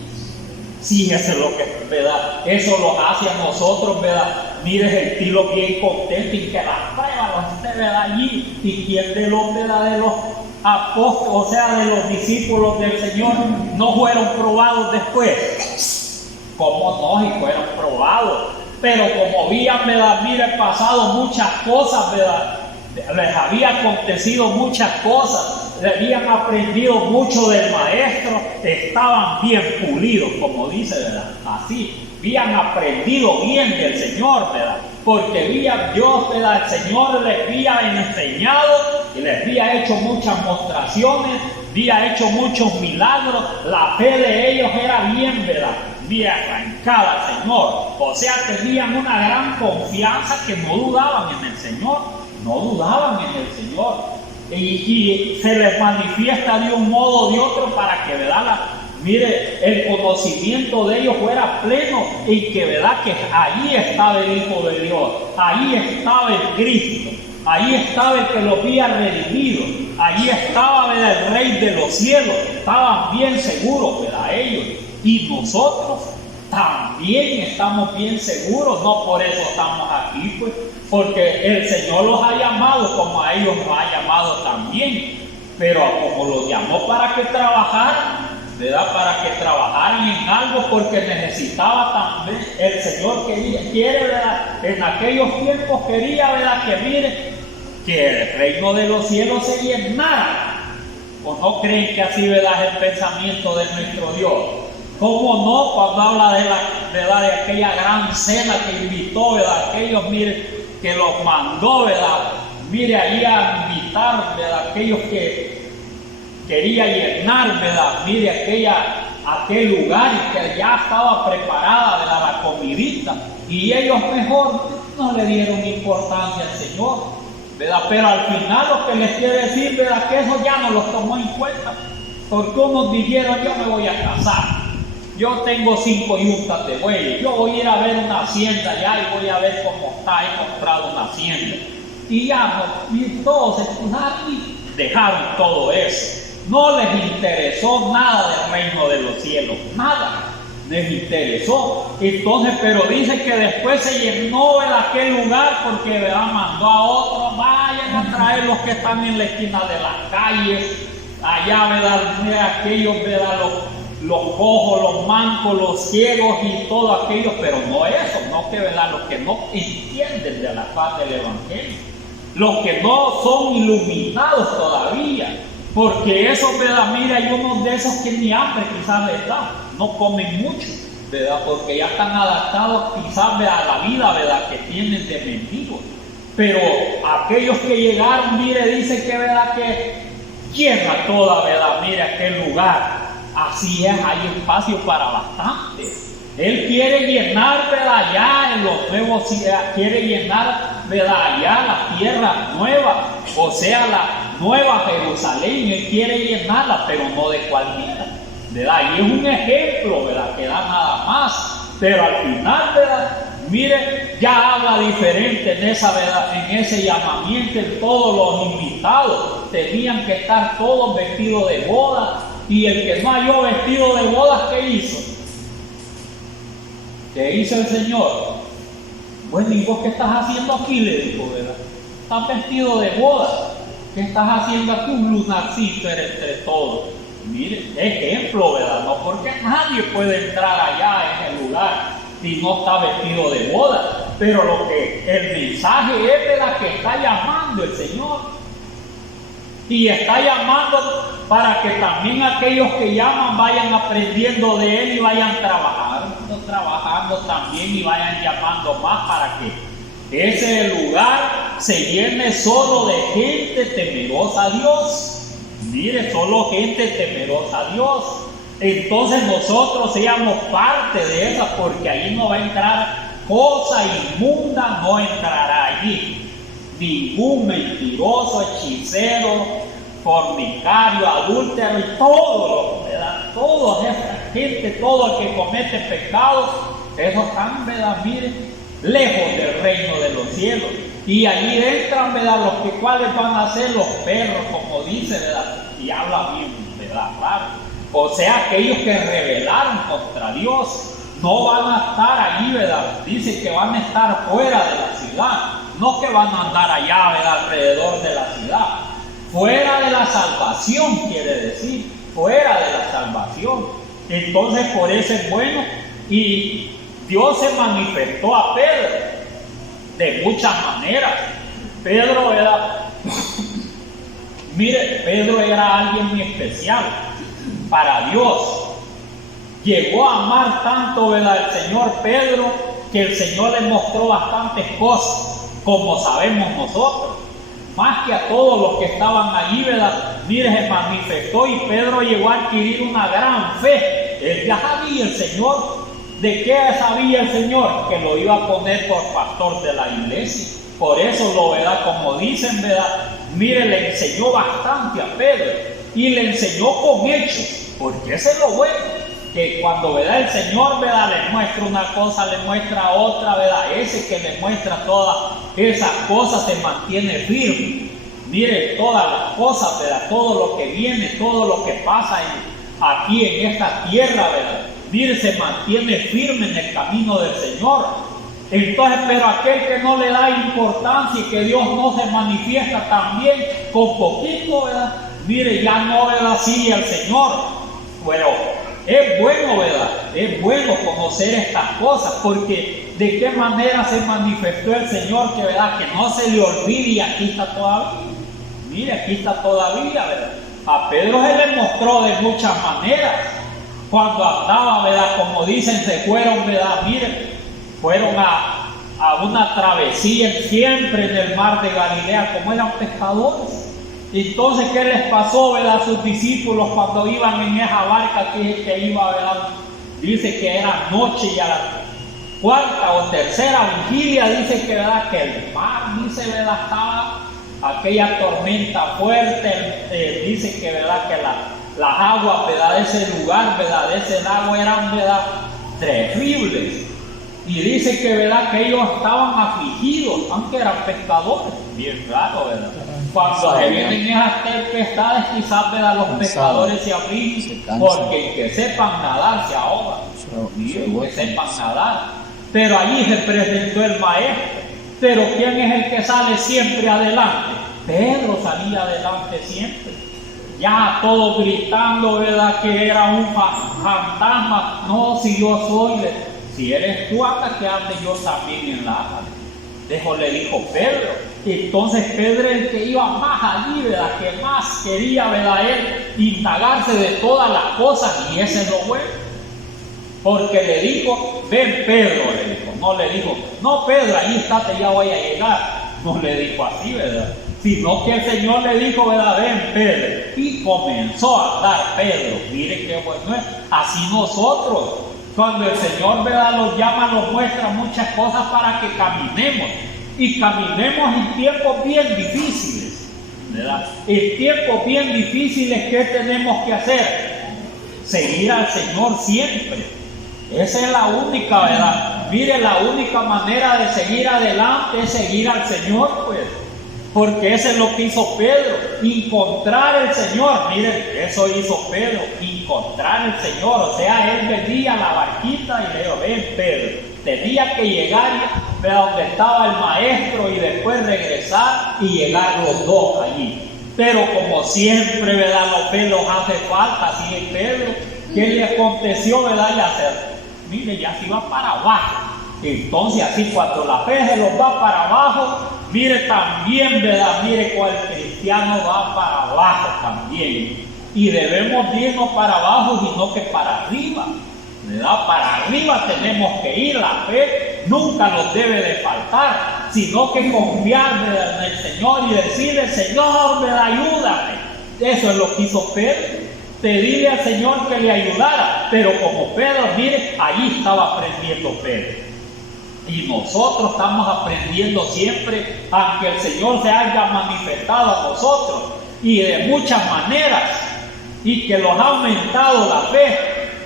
Sí, eso es lo que, ¿verdad? Eso lo hace a nosotros, ¿verdad? Mire, el estilo bien contento y que las pruebas los esté, ¿verdad? Allí. ¿Y quién de los, ¿verdad? De los apóstoles, o sea, de los discípulos del Señor, no fueron probados después? ¿Cómo no? Y fueron probados. Pero como habían, ¿verdad? Mire, pasado muchas cosas, ¿verdad? Les había acontecido muchas cosas, le habían aprendido mucho del maestro, estaban bien pulidos, como dice, ¿verdad? Así, habían aprendido bien del Señor, ¿verdad? Porque Dios, ¿verdad? El Señor les había enseñado y les había hecho muchas mostraciones, había hecho muchos milagros, la fe de ellos era bien, ¿verdad? Bien arrancada al Señor, o sea, tenían una gran confianza que no dudaban en el Señor. No dudaban en el Señor y se les manifiesta de un modo o de otro para que, ¿verdad? Mire, el conocimiento de ellos fuera pleno y que, ¿verdad? Que ahí estaba el Hijo de Dios, ahí estaba el Cristo, ahí estaba el que los había redimido, ahí estaba, ¿verdad? El Rey de los cielos. Estaban bien seguros, ¿verdad? Ellos y nosotros también estamos bien seguros, no por eso estamos aquí, pues, porque el Señor los ha llamado como a ellos los ha llamado también, pero como los llamó para que trabajaran, ¿verdad? Para que trabajaran en algo, porque necesitaba también, el Señor quiere, ¿verdad? En aquellos tiempos quería, ¿verdad? Que mire, que el reino de los cielos se llenara. ¿O no creen que así, ¿verdad? Es el pensamiento de nuestro Dios? ¿Cómo no? Cuando habla de ¿verdad? De aquella gran cena que invitó, ¿verdad? Aquellos, mire, que los mandó, ¿verdad? Mire, ahí a invitar, ¿verdad? Aquellos que quería llenar, ¿verdad? Mire, aquel lugar y que ya estaba preparada, ¿verdad? La comidita. Y ellos mejor no le dieron importancia al Señor, ¿verdad? Pero al final lo que les quiere decir, ¿verdad? Que eso ya no los tomó en cuenta. Porque unos dijeron, yo me voy a casar. Yo tengo 5 yuntas de bueyes, yo voy a ir a ver una hacienda allá y voy a ver cómo está, he comprado una hacienda. Y ya, y todos se pusieron y dejaron todo eso. No les interesó nada del reino de los cielos, nada les interesó. Entonces, pero dice que después se llenó en aquel lugar porque, ¿verdad? Mandó a otros, vayan a traer los que están en la esquina de las calles, allá, ¿verdad? Mira, aquellos, ¿verdad? Los cojos, los mancos, los ciegos y todo aquello, pero no eso, no que, ¿verdad? Los que no entienden de la paz del Evangelio, los que no son iluminados todavía, porque eso, ¿verdad? Mira, hay unos de esos que ni hambre quizás les da, no comen mucho, ¿verdad? Porque ya están adaptados quizás, ¿verdad? A la vida, ¿verdad? Que tienen de mendigos, pero aquellos que llegaron, mire, dice que, ¿verdad? Que llena toda, ¿verdad? Mire, aquel lugar. Así es, hay espacio para bastantes. Él quiere llenar, ¿verdad? Allá en los nuevos, quiere llenar, ¿verdad? Allá la tierra nueva, o sea, la nueva Jerusalén. Él quiere llenarla, pero no de cualquiera, ¿verdad? Y es un ejemplo, ¿verdad? Que da nada más, pero al final, ¿verdad? Mire, ya habla diferente en esa, ¿verdad? En ese llamamiento. Todos los invitados tenían que estar todos vestidos de boda. Y el que no halló vestido de bodas, ¿qué hizo? ¿Qué hizo el Señor? Bueno, ¿y vos qué estás haciendo aquí? Le dijo, ¿verdad? Estás vestido de bodas. ¿Qué estás haciendo aquí? Un lunarcito entre todos. Mire, ejemplo, ¿verdad? No, porque nadie puede entrar allá en el lugar si no está vestido de bodas. Pero lo que el mensaje es, ¿verdad? Que está llamando el Señor. Y está llamando para que también aquellos que llaman vayan aprendiendo de Él y vayan trabajando también y vayan llamando más para que ese lugar se llene solo de gente temerosa a Dios. Mire, solo gente temerosa a Dios. Entonces nosotros seamos parte de esa, porque ahí no va a entrar cosa inmunda, no entrará allí. Ningún mentiroso, hechicero, fornicario, adúltero y todo, ¿verdad? Toda esa gente, todo el que comete pecados, esos están, ¿verdad? Mire, lejos del reino de los cielos. Y allí entran, ¿verdad? Los que cuáles van a ser los perros, como dice, ¿verdad? Y habla bien, ¿verdad? Claro. O sea, aquellos que rebelaron contra Dios no van a estar allí, ¿verdad? Dice que van a estar fuera de la ciudad, no que van a andar allá, ¿verdad? Alrededor de la ciudad. Fuera de la salvación, quiere decir, fuera de la salvación. Entonces, por eso es bueno. Y Dios se manifestó a Pedro de muchas maneras. Pedro era, mire, Pedro era alguien muy especial para Dios. Llegó a amar tanto, ¿verdad?, el Señor Pedro, que el Señor le mostró bastantes cosas, como sabemos nosotros. Más que a todos los que estaban allí, ¿verdad? Mire, se manifestó y Pedro llegó a adquirir una gran fe. Él ya sabía el Señor. ¿De qué sabía el Señor? Que lo iba a poner por pastor de la iglesia. Por eso lo, ¿verdad? Como dicen, ¿verdad? Mire, le enseñó bastante a Pedro. Y le enseñó con hechos. Porque ese es lo bueno. Que cuando, ¿verdad?, el Señor, ¿verdad?, le muestra una cosa, le muestra otra, ¿verdad? Ese que le muestra todas esas cosas se mantiene firme. Mire, todas las cosas, ¿verdad?, todo lo que viene, todo lo que pasa aquí en esta tierra, ¿verdad? Mire, se mantiene firme en el camino del Señor. Entonces, pero aquel que no le da importancia y que Dios no se manifiesta también con poquito, ¿verdad? Mire, ya no, ¿verdad?, sigue al Señor. Pero es bueno, ¿verdad? Es bueno conocer estas cosas, porque de qué manera se manifestó el Señor, que, ¿verdad?, que no se le olvide, y aquí está todavía. Mire, aquí está todavía, ¿verdad? A Pedro se le mostró de muchas maneras. Cuando andaba, ¿verdad?, como dicen, se fueron, ¿verdad? Mire, fueron a una travesía siempre en el mar de Galilea, como eran pescadores. Entonces, ¿qué les pasó, ¿verdad?, a sus discípulos cuando iban en esa barca que iba, ¿verdad? Dice que era noche y a la cuarta o tercera vigilia, dice que, ¿verdad?, que el mar, dice, ¿verdad?, estaba aquella tormenta fuerte, dice que, ¿verdad?, que las aguas, ¿verdad?, de ese lugar, ¿verdad?, de ese lago eran, ¿verdad?, terribles. Y dice que, ¿verdad?, que ellos estaban afligidos, aunque eran pescadores. Bien claro, ¿verdad? Cuando se vienen esas tempestades, quizás, ¿verdad?, los pescadores se afligen, porque que sepan nadar se ahogan. Que sepan nadar. Pero allí se presentó el maestro. Pero ¿quién es el que sale siempre adelante? Pedro salía adelante siempre. Ya todos gritando, ¿verdad?, que era un fantasma. No, si yo soy, si eres tú, hasta que ande yo también en la agua. Eso le dijo Pedro. Entonces Pedro, el que iba más allí, ¿verdad?, que más quería, ¿verdad?, él indagarse de todas las cosas, y ese es lo bueno. Porque le dijo, ven Pedro, le dijo. No le dijo, no Pedro, ahí estate, ya voy a llegar. No le dijo así, ¿verdad? Sino que el Señor le dijo, ¿verdad?, ven Pedro. Y comenzó a andar Pedro. Mire qué bueno es. Así nosotros, cuando el Señor, ¿verdad?, nos llama, nos muestra muchas cosas para que caminemos. Y caminemos en tiempos bien difíciles, ¿verdad? En tiempos bien difíciles, ¿qué tenemos que hacer? Seguir al Señor siempre. Esa es la única, ¿verdad? Mire, la única manera de seguir adelante es seguir al Señor, pues. Porque eso es lo que hizo Pedro, encontrar el Señor. Miren, eso hizo Pedro, encontrar el Señor. O sea, él venía a la barquita y le dijo, ven Pedro. Tenía que llegar a donde estaba el maestro y después regresar y llegar los dos allí. Pero como siempre, ¿verdad?, los pelos hace falta, así es Pedro. ¿Qué le aconteció, verdad? Mire, ya se iba para abajo. Entonces, así cuando la fe se los va para abajo, mire también, ¿verdad? Mire, cual cristiano va para abajo también. Y debemos irnos para abajo, sino que para arriba, ¿verdad? Para arriba tenemos que ir. La fe nunca nos debe de faltar, sino que confiar, ¿verdad?, en el Señor y decirle, Señor, ¿verdad?, ayúdame. Eso es lo que hizo Pedro, pedirle al Señor que le ayudara, pero como Pedro, mire, allí estaba aprendiendo Pedro. Y nosotros estamos aprendiendo siempre, aunque el Señor se haya manifestado a nosotros y de muchas maneras, y que nos ha aumentado la fe,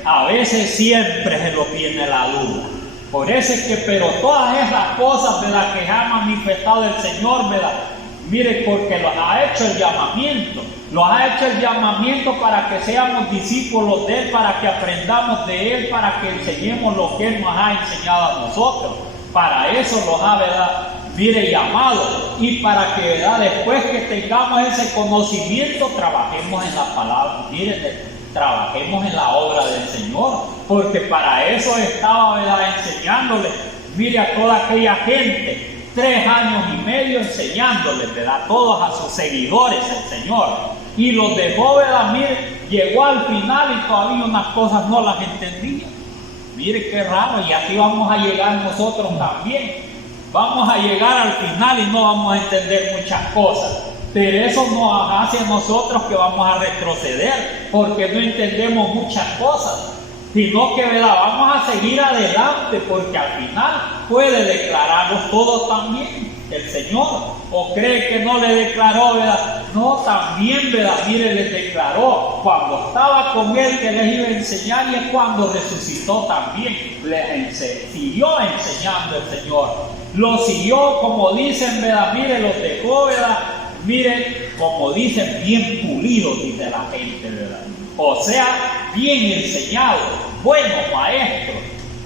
a veces siempre se nos viene la duda. Por eso es que, pero todas esas cosas, ¿verdad?, que ha manifestado el Señor, ¿verdad?, mire, porque los ha hecho el llamamiento. Nos ha hecho el llamamiento para que seamos discípulos de Él, para que aprendamos de Él, para que enseñemos lo que Él nos ha enseñado a nosotros. Para eso nos ha, ¿verdad?, mire, llamado. Y para que, ¿verdad?, después que tengamos ese conocimiento, trabajemos en la palabra, mire, trabajemos en la obra del Señor. Porque para eso estaba, ¿verdad?, enseñándole, mire, a toda aquella gente. 3 años y medio enseñándoles, ¿verdad?, todos a sus seguidores el Señor. Y los dejó, ¿verdad?, mire, llegó al final y todavía unas cosas no las entendía. Mire qué raro, y aquí vamos a llegar nosotros también. Vamos a llegar al final y no vamos a entender muchas cosas. Pero eso nos hace a nosotros que vamos a retroceder, porque no entendemos muchas cosas. Sino que, ¿verdad?, vamos a seguir adelante, porque al final puede declararnos todo también el Señor. ¿O cree que no le declaró, verdad? No, también, ¿verdad? Mire, les declaró cuando estaba con Él que les iba a enseñar, y es cuando resucitó también. Siguió enseñando el Señor. Lo siguió, como dicen, ¿verdad? Mire, los dejó, ¿verdad? Mire, como dicen, bien pulidos, dice la gente, ¿verdad? O sea, bien enseñado, buenos maestros,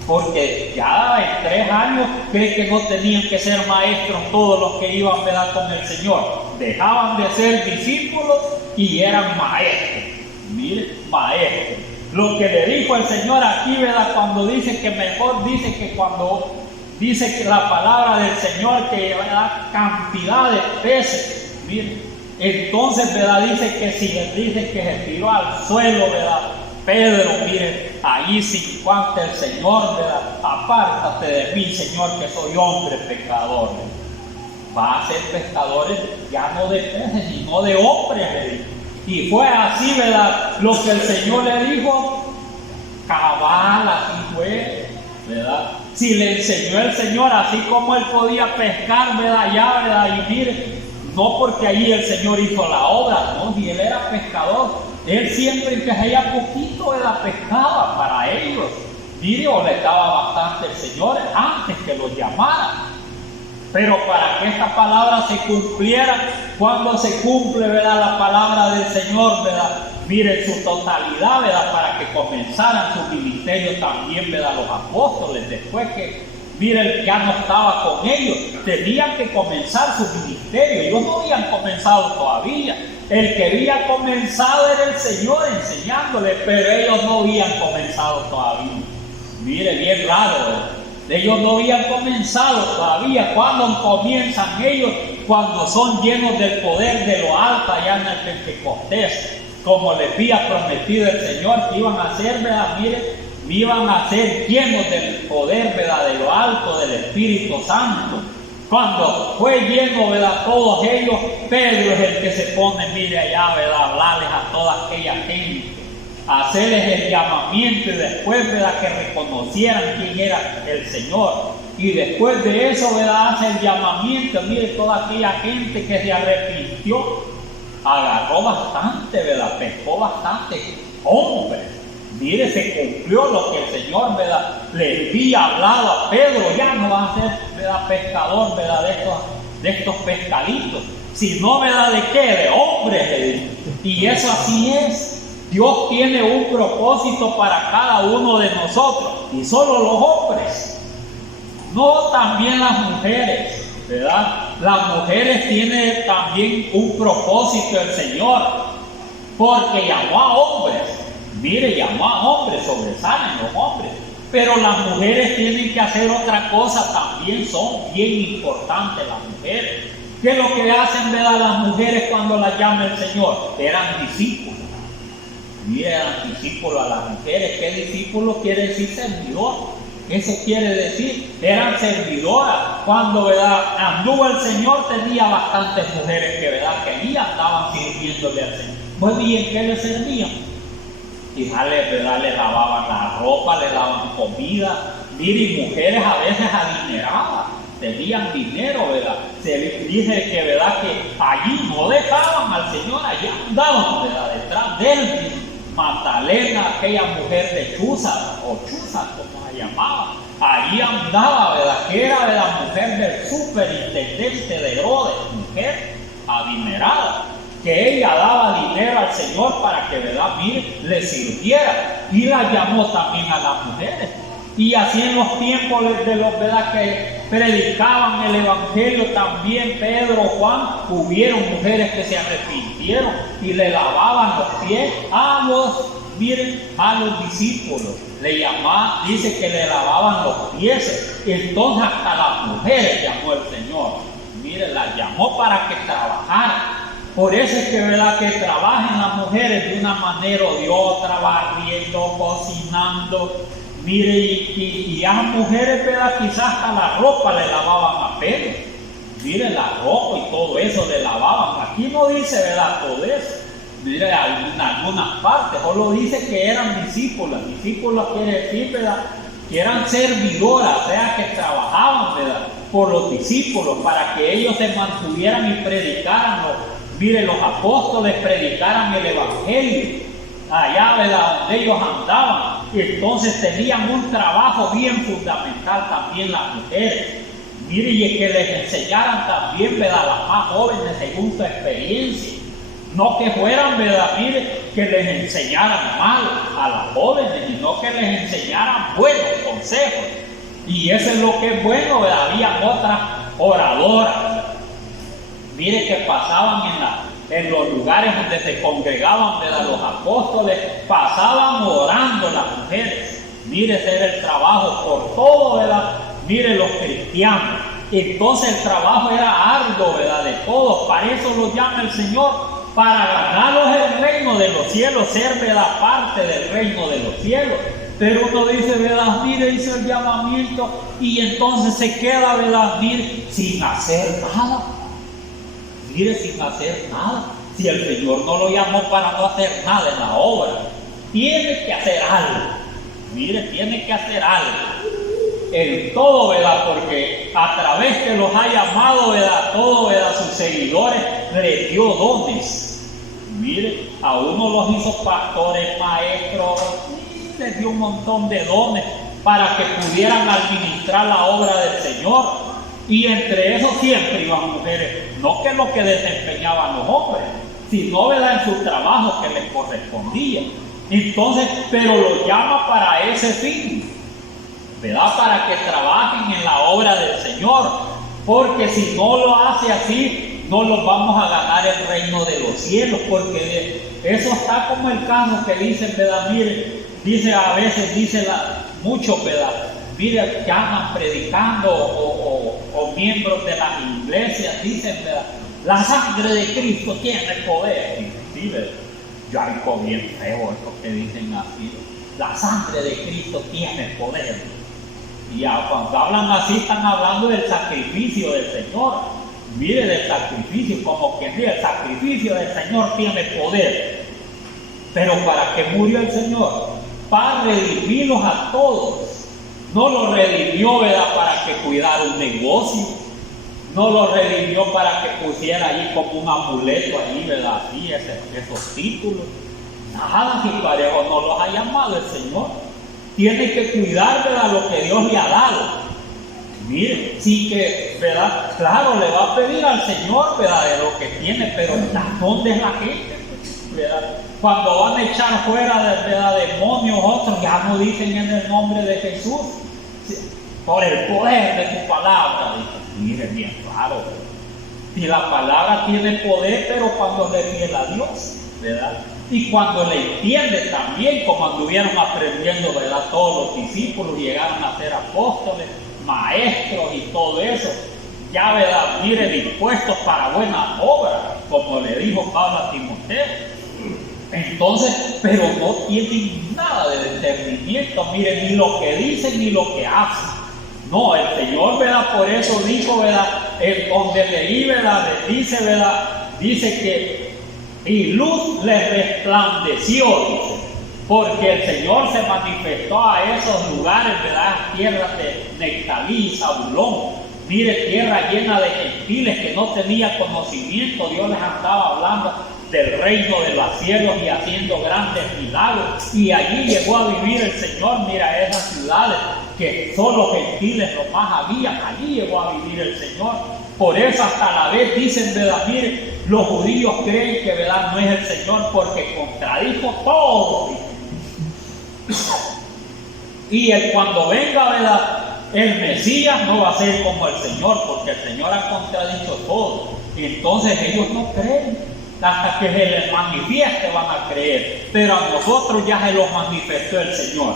porque ya en 3 años cree que no tenían que ser maestros todos los que iban, ¿verdad?, con el Señor. Dejaban de ser discípulos y eran maestros. Mire, maestros. Lo que le dijo el Señor aquí, ¿verdad?, cuando dice que mejor, dice que cuando dice que la palabra del Señor que da cantidad de peces, mire. Entonces, ¿verdad?, dice que si les dice que se tiró al suelo, ¿verdad?, Pedro, mire, allí sin cuenta el Señor, ¿verdad?, apártate de mí, Señor, que soy hombre pecador. Va a ser pescadores ya no de peces, sino de hombres, ¿verdad? Y fue así, ¿verdad?, lo que el Señor le dijo, cabal, así fue, ¿verdad? Si le enseñó el Señor, así como él podía pescar, ¿verdad?, ya, ¿verdad?, y mire, no porque allí el Señor hizo la obra, no, si él era pescador, él siempre que hacía poquito, ¿verdad?, pescaba para ellos. Mire, o le daba bastante el Señor antes que los llamara. Pero para que esta palabra se cumpliera, cuando se cumple, ¿verdad?, la palabra del Señor, ¿verdad?, mire, en su totalidad, ¿verdad?, para que comenzaran su ministerio también, ¿verdad?, los apóstoles, después que, mire, ya no estaba con ellos, tenían que comenzar su ministerio. Ellos no habían comenzado todavía. El que había comenzado era el Señor enseñándole, pero ellos no habían comenzado todavía. Mire, bien raro, ¿verdad? Ellos no habían comenzado todavía. ¿Cuándo comienzan ellos? Cuando son llenos del poder de lo alto allá en el Pentecostés, como les había prometido el Señor que iban a ser, ¿verdad? Mire, iban a ser llenos del poder, ¿verdad?, de lo alto, del Espíritu Santo. Cuando fue lleno, ¿verdad?, todos ellos, Pedro es el que se pone, mire, allá, ¿verdad?, a hablarles a toda aquella gente, a hacerles el llamamiento, y después, ¿verdad?, que reconocieran quién era el Señor. Y después de eso, ¿verdad?, hace el llamamiento. Mire, toda aquella gente que se arrepintió, agarró bastante, ¿verdad?, pescó bastante hombres. Mire, se cumplió lo que el Señor, ¿verdad?, le había hablado a Pedro. Ya no va a ser, ¿verdad?, pescador, ¿verdad?, de estos pescaditos, sino, ¿verdad?, ¿de qué? De hombres. Y eso así es. Dios tiene un propósito para cada uno de nosotros, y solo los hombres, no también las mujeres, ¿verdad? Las mujeres tienen también un propósito el Señor, porque llamó a hombres. Mire, llamó a hombres, sobresalen los hombres, pero las mujeres tienen que hacer otra cosa también, son bien importantes las mujeres. ¿Qué es lo que hacen, ¿verdad?, las mujeres cuando las llama el Señor? Eran discípulos. Mire, eran discípulos a las mujeres. ¿Qué discípulo quiere decir? Servidor. Eso quiere decir, eran servidoras. Cuando, ¿verdad?, anduvo el Señor, tenía bastantes mujeres que, ¿verdad?, que allí andaban sirviéndole al Señor. Bueno, ¿y en qué le servían? Y ¿verdad? Le lavaban la ropa, le daban comida. Miren, mujeres a veces adineradas, tenían dinero, ¿verdad? Se dice que, ¿verdad?, que allí no dejaban al Señor, allí andaban, ¿verdad?, detrás de él. Magdalena, aquella mujer de Chuza, o Chuza, como la llamaba, allí andaba, ¿verdad?, que era de la mujer del superintendente de Herodes, mujer adinerada, que ella daba dinero al Señor para que, ¿verdad?, mire, le sirviera, y la llamó también a las mujeres. Y así en los tiempos de los, ¿verdad?, que predicaban el Evangelio, también Pedro, Juan, hubieron mujeres que se arrepintieron y le lavaban los pies a los discípulos. Le llamaban, dice que le lavaban los pies. Entonces hasta las mujeres llamó el Señor. Mire, las llamó para que trabajaran. Por eso es que, ¿verdad?, que trabajen las mujeres de una manera o de otra, barriendo, cocinando. Mire, y a las mujeres, ¿verdad?, quizás hasta la ropa le lavaban a Pedro. Mire, la ropa y todo eso le lavaban. Aquí no dice, ¿verdad?, todo eso. Mire, en algunas partes solo dice que eran discípulas. Discípulos quiere decir, ¿verdad?, que eran servidoras, o sea, que trabajaban, ¿verdad?, por los discípulos para que ellos se mantuvieran y predicaran. Mire, los apóstoles predicaran el Evangelio allá, ¿verdad?, donde ellos andaban. Y entonces tenían un trabajo bien fundamental también las mujeres. Mire, y que les enseñaran también, ¿verdad?, las más jóvenes según su experiencia. No que fueran, ¿verdad?, mire, que les enseñaran mal a las jóvenes, sino que les enseñaran buenos consejos. Y eso es lo que es bueno, ¿verdad? Había otras oradoras, mire, que pasaban en los lugares donde se congregaban, ¿verdad?, los apóstoles, pasaban orando las mujeres. Mire, ese era el trabajo por todo, ¿verdad?, mire, los cristianos. Entonces el trabajo era arduo, ¿verdad?, de todos. Para eso los llama el Señor, para ganarlos el reino de los cielos, ser, ¿verdad?, parte del reino de los cielos. Pero uno dice, ¿verdad?, mire, hizo el llamamiento y entonces se queda, ¿verdad?, mire, sin hacer nada. Mire, sin hacer nada. Si el Señor no lo llamó para no hacer nada en la obra, tiene que hacer algo. Mire, tiene que hacer algo. En todo, ¿verdad?, porque a través que los ha llamado, ¿verdad?, todos, ¿verdad?, sus seguidores, les dio dones. Mire, a uno los hizo pastores, maestros, y les dio un montón de dones para que pudieran administrar la obra del Señor. Y entre esos siempre iban mujeres, no que lo que desempeñaban los hombres, sino, ¿verdad?, en su trabajo que les correspondía. Entonces, pero los llama para ese fin, ¿verdad?, para que trabajen en la obra del Señor, porque si no lo hace así, no los vamos a ganar el reino de los cielos, porque eso está como el caso que dicen, ¿verdad?, mire, dice a veces, dice muchos, ¿verdad?, mire, que andan predicando o miembros de las iglesias, dicen, ¿verdad?, la sangre de Cristo tiene poder. Sí, ¿verdad? Yo algo bien feo esto que dicen así, la sangre de Cristo tiene poder. Y cuando hablan así, están hablando del sacrificio del Señor. Mire, del sacrificio, como quien dice, el sacrificio del Señor tiene poder. Pero ¿para qué murió el Señor? Para redimirlos a todos. No los redimió, ¿verdad?, para que cuidara un negocio. No los redimió para que pusiera ahí como un amuleto ahí, ¿verdad?, así, esos títulos. Nada, si para eso no los ha llamado el Señor. Tiene que cuidar, ¿verdad?, lo que Dios le ha dado. Mire, sí que, ¿verdad?, claro, le va a pedir al Señor, ¿verdad?, de lo que tiene, pero ¿dónde es la gente? ¿Verdad? Cuando van a echar fuera de demonios otros, ya no dicen en el nombre de Jesús, por el poder de tu palabra. Mire, bien claro, si la palabra tiene poder, pero cuando le fiel a Dios, ¿verdad?, y cuando le entiende también, como anduvieron aprendiendo, ¿verdad?, todos los discípulos llegaron a ser apóstoles, maestros y todo eso, ya, ¿verdad?, mire, dispuestos para buenas obras, como le dijo Pablo a Timoteo. Entonces, pero no tienen nada de discernimiento, mire, ni lo que dicen ni lo que hacen. No, el Señor, ¿verdad?, por eso dijo, ¿verdad?, donde leí, ¿verdad?, dice, ¿verdad?, dice que y luz les resplandeció, dice, porque el Señor se manifestó a esos lugares, ¿verdad? Tierras de Neftalí y Zabulón. Mire, tierra llena de gentiles que no tenía conocimiento. Dios les andaba hablando del reino de los cielos y haciendo grandes milagros. Y allí llegó a vivir el Señor. Mira, esas ciudades que solo gentiles lo más había, allí llegó a vivir el Señor. Por eso hasta la vez dicen, ¿verdad? Mire, los judíos creen que, ¿verdad?, no es el Señor porque contradijo todo. Y cuando venga, ¿verdad?, el Mesías no va a ser como el Señor, porque el Señor ha contradicho todo. Entonces ellos no creen. Hasta que se les manifieste van a creer. Pero a nosotros ya se los manifestó el Señor.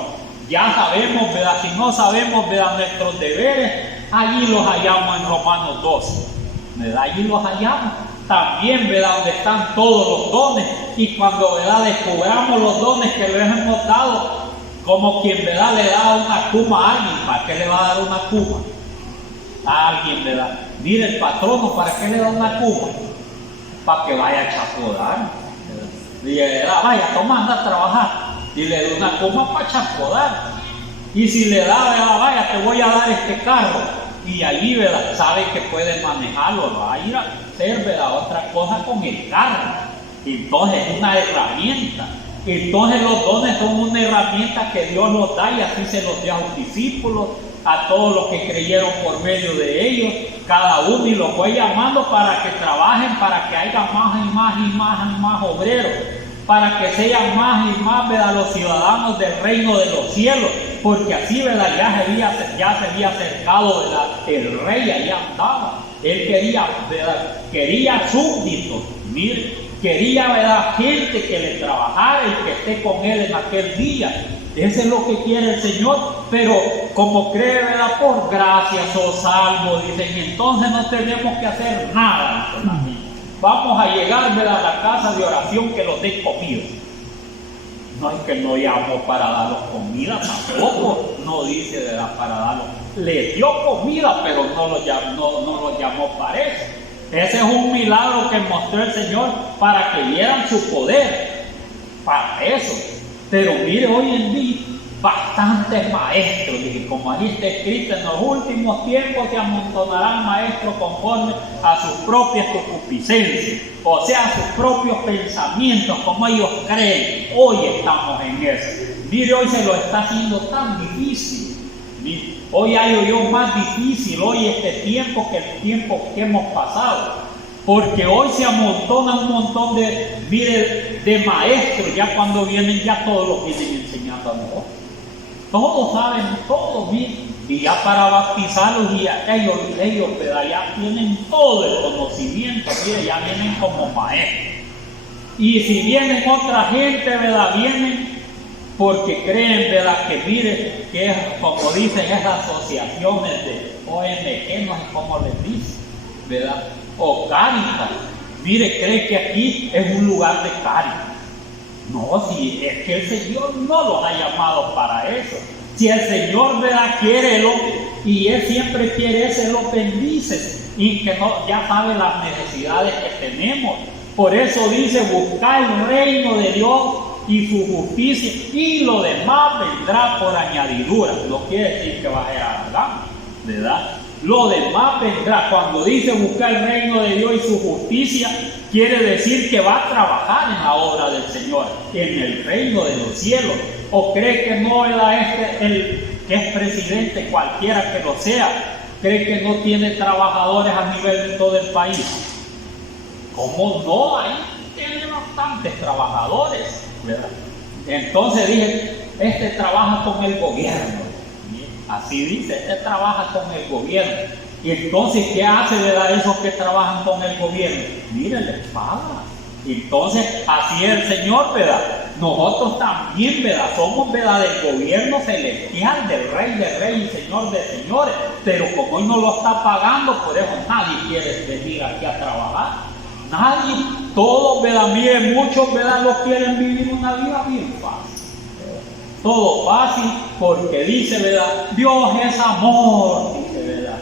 Ya sabemos, ¿verdad? Si no sabemos, ¿verdad?, nuestros deberes, allí los hallamos en Romanos 12. ¿Verdad? Allí los hallamos. También, ¿verdad?, donde están todos los dones. Y cuando, ¿verdad?, descubramos los dones que les hemos dado, como quien, ¿verdad?, le da una cuma a alguien. ¿Para qué le va a dar una cuma a alguien, ¿verdad? Mire, el patrono, ¿para qué le da una cuma? Para que vaya a chapodar. Y le da, vaya, toma, anda a trabajar. Y le da una cuma para chapodar. Y si le da, ¿verdad?, vaya, te voy a dar este carro. Y allí, ¿verdad?, sabe que puede manejarlo, va a ir a hacer, ¿verdad?, otra cosa con el carro. Entonces es una herramienta. Entonces los dones son una herramienta que Dios nos da y así se los dio a los discípulos, a todos los que creyeron por medio de ellos, cada uno, y los fue llamando para que trabajen, para que haya más y más y más y más obreros, para que sean más y más, ¿verdad?, los ciudadanos del reino de los cielos, porque así, ¿verdad?, ya se había acercado, ¿verdad?, el rey, allá andaba. Él quería, ¿verdad?, quería súbditos, mire, quería, ¿verdad?, gente que le trabajara y que esté con él en aquel día. Eso es lo que quiere el Señor, pero como cree, ¿verdad?, por gracia o salvo, dicen, entonces no tenemos que hacer nada. Vamos a llegar, ¿verdad?, a la casa de oración que los den comida. No es que no llamó para darlos comida, tampoco, no dice, ¿verdad?, para darlos. Les dio comida, pero no los llamó para eso. Ese es un milagro que mostró el Señor para que vieran su poder, para eso. Pero mire, hoy en día, bastantes maestros, y como ahí está escrito, en los últimos tiempos se amontonarán maestros conforme a sus propias concupiscencias, o sea, a sus propios pensamientos, como ellos creen. Hoy estamos en eso. Mire, hoy se lo está haciendo tan difícil. Mire, hoy hay yo más difícil, hoy este tiempo que el tiempo que hemos pasado. Porque hoy se amontona un montón de maestros, ya cuando vienen, ya todos los vienen enseñando a nosotros. Todos saben, todos bien. Y ya para bautizarlos, y ellos, ¿verdad?, ya tienen todo el conocimiento, mire, ya vienen como maestros. Y si vienen otra gente, ¿verdad?, vienen porque creen, ¿verdad?, que mire, que es como dicen esas asociaciones de ONG, no sé cómo les dicen, ¿verdad?, o Cáritas. Mire, cree que aquí es un lugar de Cáritas. No, si es que el Señor no los ha llamado para eso. Si el Señor, ¿verdad?, quiere y Él siempre quiere eso, Él lo bendice, y que no, ya sabe las necesidades que tenemos. Por eso dice, buscar el reino de Dios y su justicia, y lo demás vendrá por añadidura. No quiere decir que va a ser alargado, ¿verdad? Lo demás vendrá. Cuando dice buscar el reino de Dios y su justicia, quiere decir que va a trabajar en la obra del Señor, en el reino de los cielos. ¿O cree que no era el que es presidente, cualquiera que lo sea, cree que no tiene trabajadores a nivel de todo el país? ¿Cómo no? Ahí tiene bastantes trabajadores, ¿verdad? Entonces dije, trabaja con el gobierno. Así dice, trabaja con el gobierno. Y entonces, ¿qué hace, ¿verdad?, esos que trabajan con el gobierno? Mire, les paga. Entonces, así es el Señor, ¿verdad? Nosotros también, ¿verdad?, somos, ¿verdad?, del gobierno celestial, del Rey de Reyes y Señor de Señores. Pero como Él no lo está pagando, por eso nadie quiere venir aquí a trabajar. Nadie. Todos, ¿verdad?, miren, muchos, ¿verdad?, los quieren vivir una vida bien fácil. Todo fácil, porque dice, ¿verdad?, Dios es amor, dice, ¿verdad?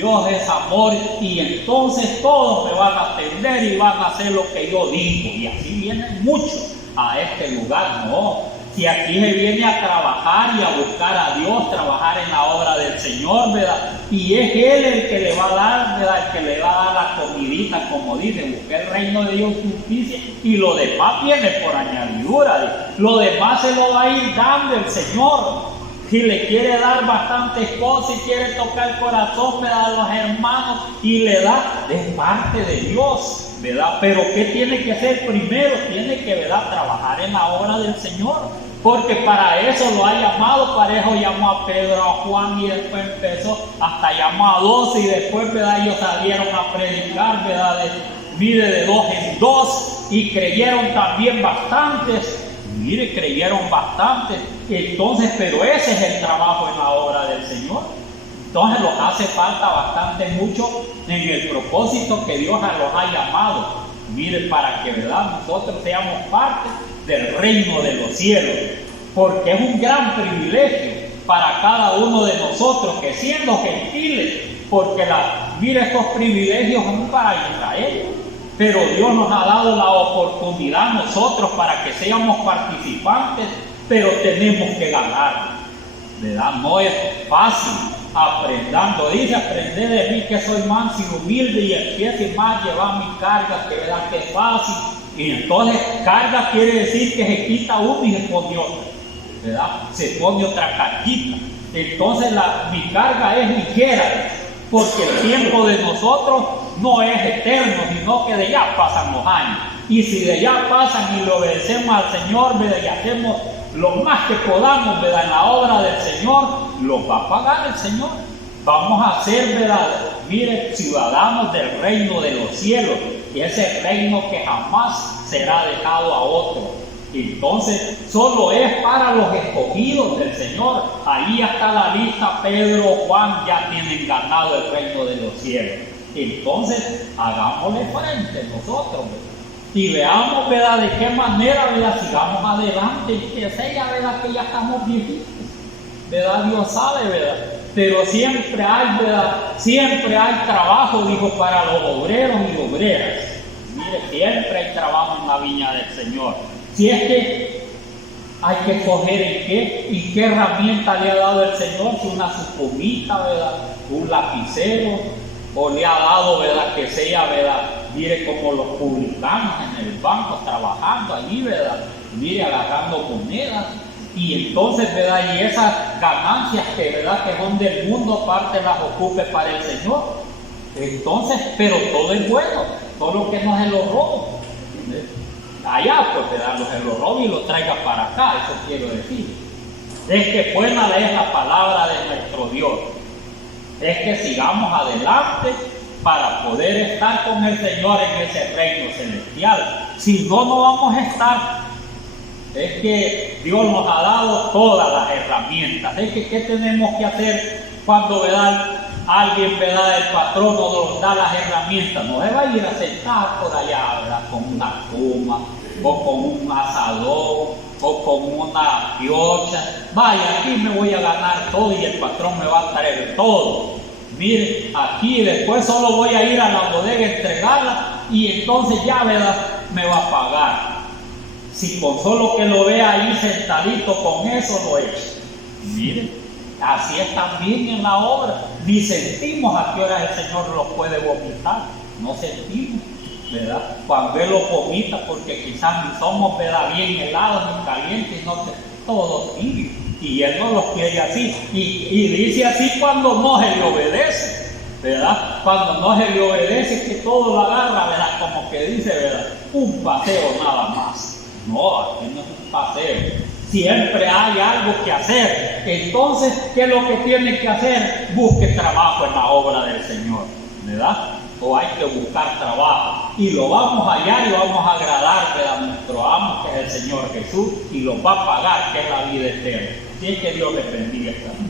Dios es amor y entonces todos me van a atender y van a hacer lo que yo digo. Y así vienen muchos a este lugar. No, si aquí se viene a trabajar y a buscar a Dios, trabajar en la obra del Señor, ¿verdad? Y es Él el que le va a dar, ¿verdad? El que le va a dar la comidita, como dice, busque el reino de Dios, justicia, y lo demás viene por añadidura. Lo demás se lo va a ir dando el Señor. Si le quiere dar bastantes cosas y quiere tocar el corazón, ¿verdad?, a los hermanos y le da, es parte de Dios, ¿verdad? Pero ¿qué tiene que hacer primero? Tiene que, ¿verdad?, trabajar en la obra del Señor. Porque para eso lo ha llamado, para eso llamó a Pedro, a Juan y después empezó, hasta llamó a 12 y después, ¿verdad?, ellos salieron a predicar, ¿verdad?, mire, de 2 en 2 y creyeron también bastantes. Mire, creyeron bastante. Entonces, pero ese es el trabajo en la obra del Señor. Entonces nos hace falta bastante mucho en el propósito que Dios los ha llamado. Mire, para que, ¿verdad?, nosotros seamos parte del reino de los cielos. Porque es un gran privilegio para cada uno de nosotros que siendo gentiles, porque mire, estos privilegios son para Israel. Pero Dios nos ha dado la oportunidad a nosotros para que seamos participantes, pero tenemos que ganar, ¿verdad? No es fácil aprendiendo. Dice, aprended de mí que soy manso y humilde y empiece más a llevar mi carga, que verdad que es fácil. Y entonces carga quiere decir que se quita uno y se pone otra, ¿verdad? Se pone otra carguita. Entonces mi carga es ligera, porque el tiempo de nosotros no es eterno, sino que de allá pasan los años. Y si de allá pasan y le obedecemos al Señor, ¿verdad?, y hacemos lo más que podamos, ¿verdad?, en la obra del Señor, lo va a pagar el Señor. Vamos a ser, ¿verdad?, mire, ciudadanos del reino de los cielos, y ese reino que jamás será dejado a otro. Entonces, solo es para los escogidos del Señor. Ahí está la lista. Pedro, Juan ya tienen ganado el reino de los cielos. Entonces, hagámosle frente nosotros, ¿verdad?, y veamos, ¿verdad?, de qué manera, ¿verdad?, sigamos adelante. Y que sea, ¿verdad?, que ya estamos viejitos, ¿verdad? Dios sabe, ¿verdad? Pero siempre hay, ¿verdad?, siempre hay trabajo, dijo, para los obreros y obreras. Mire, siempre hay trabajo en la viña del Señor. Si es que hay que escoger en qué y qué herramienta le ha dado el Señor, si una sucumita, ¿verdad?, un lapicero, o le ha dado, ¿verdad?, que sea, ¿verdad?, mire, como los publicanos en el banco trabajando allí, ¿verdad?, mire, agarrando monedas. Y entonces, ¿verdad?, y esas ganancias que, ¿verdad?, que son del mundo, parte las ocupe para el Señor. Entonces, pero todo es bueno, todo lo que no se lo roba. Allá, pues, ¿verdad?, no se lo robe y lo traiga para acá, eso quiero decir. Es que buena es la palabra de nuestro Dios. Es que sigamos adelante para poder estar con el Señor en ese reino celestial. Si no, no vamos a estar. Es que Dios nos ha dado todas las herramientas. Es que ¿qué tenemos que hacer cuando, ¿verdad?, alguien, ¿verdad?, el patrón nos da las herramientas? No se va a ir a sentar por allá, ¿verdad?, con una pluma o con un asador o con una piocha. Vaya, aquí me voy a ganar todo y el patrón me va a traer todo. Mire, aquí después solo voy a ir a la bodega a entregarla y entonces ya, ¿verdad?, me va a pagar. Si con solo que lo vea ahí sentadito, con eso lo es. Mire, así es también en la obra. Ni sentimos a qué hora el Señor los puede vomitar. No sentimos, ¿verdad? Cuando Él los vomita, porque quizás ni somos, ¿verdad?, bien helados ni calientes, sino que todos tibios. Y Él no los quiere así. Y dice así cuando no se le obedece, ¿verdad? Cuando no se le obedece, que todo lo agarra, ¿verdad? Como que dice, ¿verdad?, un paseo nada más. No, aquí no es un paseo. Siempre hay algo que hacer. Entonces, ¿qué es lo que tiene que hacer? Busque trabajo en la obra del Señor, ¿verdad? O hay que buscar trabajo. Y lo vamos a hallar y vamos a agradar a nuestro amo, que es el Señor Jesús, y lo va a pagar, que es la vida eterna. Así es que Dios les bendiga esta noche.